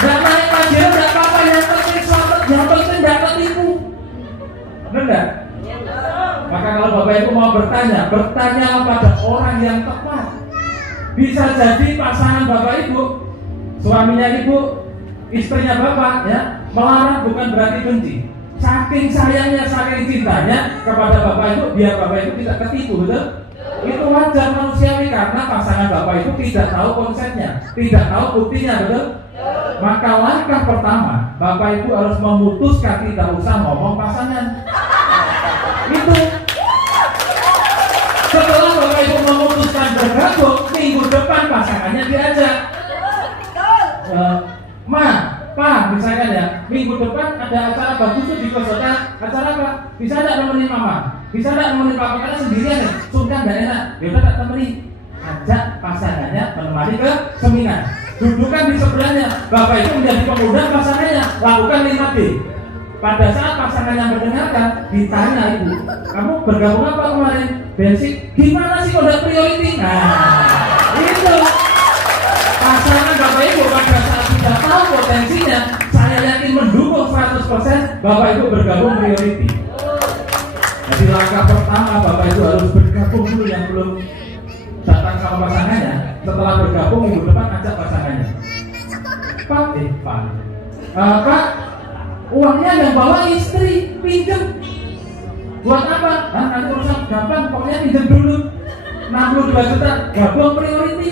Gak naik Pajero, gak apa-apa, yang penting selamat, yang penting gak ketipu. Benar gak? Maka kalau Bapak Ibu mau bertanyalah pada orang yang tepat. Bisa jadi pasangan Bapak Ibu, suaminya Ibu, istrinya Bapak, ya, melarang bukan berarti benci. Saking sayangnya, saking cintanya kepada Bapak Ibu, biar Bapak Ibu tidak ketipu, betul? Itu wajar manusiawi karena pasangan Bapak Ibu tidak tahu konsepnya, tidak tahu buktinya, betul? Maka langkah pertama, Bapak Ibu harus memutuskan, tidak usah ngomong pasangan. Itu. Setelah Bapak Ibu memutuskan bergabung, minggu depan pasangannya diajak. Pak, misalkan ya, minggu depan ada acara bagus tuh di kosnya, acara apa? Bisa tidak nemenin mama? Bisa tidak nemenin papa? Karena sendirian ya, sungkan gak enak. Ya udah tak temenin. Ajak pasangannya menemani ke seminar. Dudukan di sebelahnya. Bapak itu menjadi pemuda pasangannya. Lakukan 5D. Pada saat pasangannya mendengarkan, ditanya ibu, kamu bergabung apa kemarin? Basic. Gimana sih udah priority? Nah, itu. Pasangan Bapak Ibu pada saat sudah tahu potensinya, saya yakin mendukung 100% Bapak Ibu bergabung priority. Jadi langkah pertama Bapak Ibu harus bergabung dulu yang belum datang sama pasangannya. Setelah bergabung minggu depan ajak pasangannya. Pak, uangnya yang bawa istri, pinjam. Buat apa? Nanti urusan gampang, pokoknya pinjam dulu. 62 juta, gabung priority.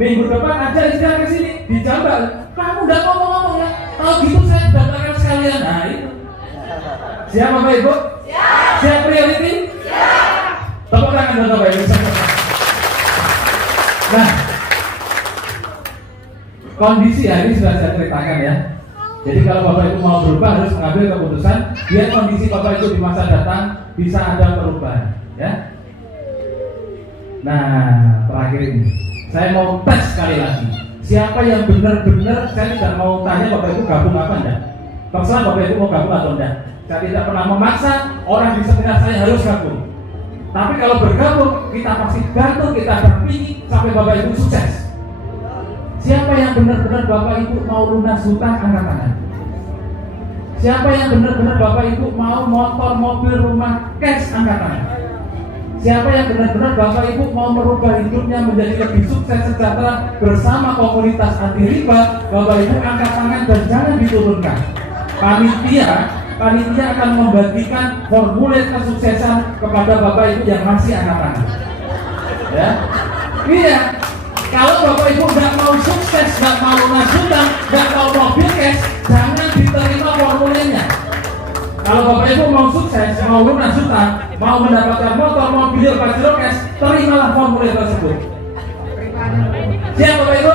Minggu depan aja istri ke sini, dijambal. Kamu udah ngomong-ngomong ya. Kalau gitu saya daftarkan sekalian. Nah itu. Siap Bapak Ibu? Siap. Siap priority? Siap. Tepuk tangan buat Bapak Ibu. Nah, kondisi ini sudah saya ceritakan ya. Jadi kalau Bapak Ibu mau berubah harus mengambil keputusan biar kondisi Bapak Ibu di masa datang bisa ada perubahan, ya. Nah, terakhir ini saya mau tes sekali lagi. Siapa yang benar-benar, saya tidak mau tanya Bapak Ibu gabung apa enggak. Terserah Bapak Ibu mau gabung atau enggak. Saya tidak pernah memaksa orang di sekitar saya harus gabung. Tapi kalau bergabung, kita pasti bantu, kita dampingi sampai Bapak Ibu sukses. Siapa yang benar-benar Bapak Ibu mau lunas hutang, angkat tangan. Siapa yang benar-benar Bapak Ibu mau motor, mobil, rumah, cash, angkat tangan. Siapa yang benar-benar Bapak Ibu mau merubah hidupnya menjadi lebih sukses sejahtera bersama komunitas anti riba, Bapak Ibu angkat tangan dan jangan diturunkan. Panitia akan membagikan formulir kesuksesan kepada Bapak Ibu yang masih angkat tangan. Ya, iya. Kalau Bapak Ibu nggak mau sukses, nggak mau lunas hutang, nggak mau mobil cash, jangan diterima formulirnya. Kalau Bapak Ibu mau sukses, mau lunas hutang, mau mendapatkan motor, mobil, Pajero cash, terimalah formulir tersebut. Siap Bapak Ibu?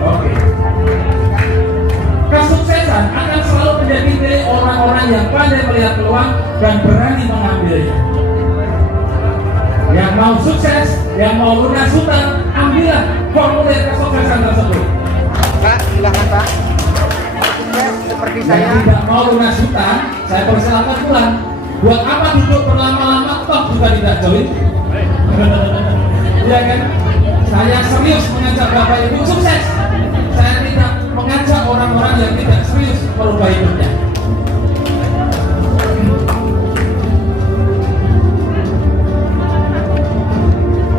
Oke. Kesuksesan akan selalu menjadi milik orang-orang yang pandai melihat peluang dan berani mengambilnya. Yang mau sukses, yang mau lunas hutang, ambillah formulir kesuksesan tersebut. Pak, silakan Pak. Seperti saya. Yang tidak mau lunas hutang, saya persilakan pulang. Buat apa duduk berlama-lama, toh juga tidak join. Ya kan? Saya serius mengajak Bapak Ibu sukses. Saya tidak mengajak orang-orang yang tidak serius merubah hidupnya.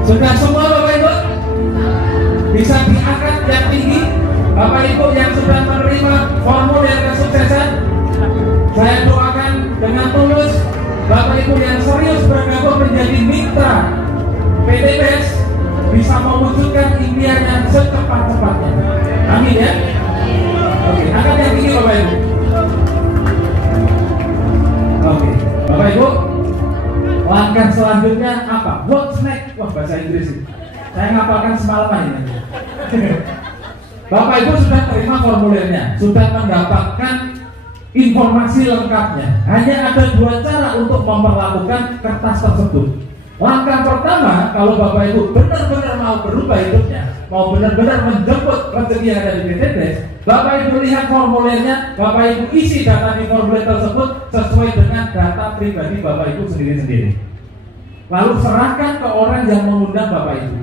Sudah semua Bapak Ibu? Bisa diangkat yang tinggi. Bapak Ibu yang sudah menerima formulir kesuksesan, saya doakan dengan tulus Bapak Ibu yang serius bergabung menjadi mitra PTBS bisa mewujudkan impiannya secepat-cepatnya. Amin ya. Oke, angkat yang tinggi Bapak Ibu. Oke, Bapak Ibu, langkah selanjutnya apa? What's next? Wah, bahasa Inggris ini. Saya ngapalkan semalaman ini. Bapak Ibu sudah terima formulirnya, sudah mendapatkan informasi lengkapnya. Hanya ada 2 cara untuk memperlakukan kertas tersebut. Langkah pertama, kalau Bapak Ibu benar-benar mau berubah hidupnya, mau benar-benar menjemput rezeki yang ada di PTT, Bapak Ibu lihat formulirnya, Bapak Ibu isi data di formulir tersebut sesuai dengan data pribadi Bapak Ibu sendiri-sendiri. Lalu serahkan ke orang yang mengundang Bapak Ibu.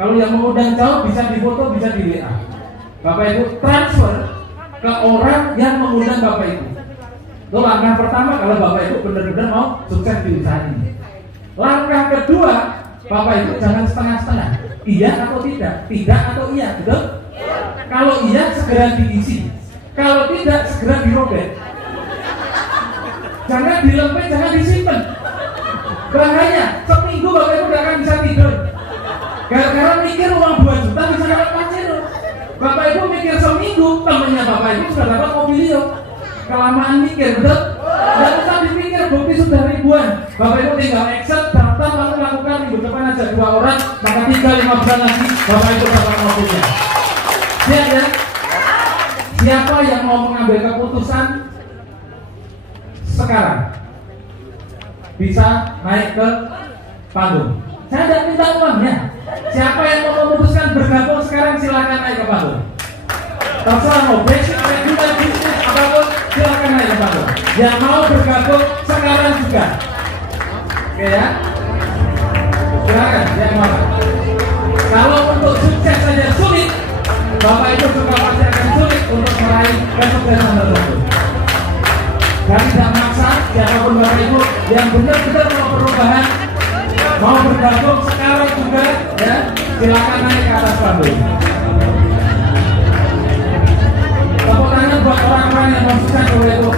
Kalau yang mengundang jauh bisa difoto, bisa di WA. Bapak Ibu transfer ke orang yang mengundang Bapak Ibu. Itu langkah pertama kalau Bapak Ibu benar-benar mau sukses di usaha ini. Langkah kedua, Bapak Ibu jangan setengah-setengah. Iya atau tidak? Tidak atau iya, betul? Kalau iya segera diisi. Kalau tidak segera dirobek. Jangan dilempet, jangan disimpan. Bahaya, seminggu Bapak Ibu tidak akan bisa tidur. Gara-gara mikir uang 2 juta bisa dapat pasir. Bapak Ibu mikir seminggu, temennya Bapak Ibu sudah dapat mobilio. Kelamaan mikir, betul? Tidak usah dipikir, bukti sudah ribuan. Bapak Ibu tinggal Excel, daftar, lalu lakukan minggu depan aja 2 orang, maka 3-5 bulan lagi Bapak Ibu dapat mobilnya. Siap ya? Siapa yang mau mengambil keputusan sekarang? Bisa naik ke panggung. Saya tidak minta uangnya. Siapa yang mau memutuskan bergabung sekarang silakan naik ke panggung. Terserah mau basic, regular, bisnis, apapun silakan naik ke panggung. Yang mau bergabung sekarang juga. Oke ya? Silakan, yang mana? Kalau untuk sukses saja sulit, Bapak Ibu juga pasti akan sulit untuk meraih kesuksesan tersebut. Dan tidak maksa siapapun Bapak Ibu yang benar-benar mau perubahan, mau bergabung sekarang juga, ya silakan naik ke atas panggung. Tepuk tangan buat orang-orang yang mau sukses Bapak Ibu.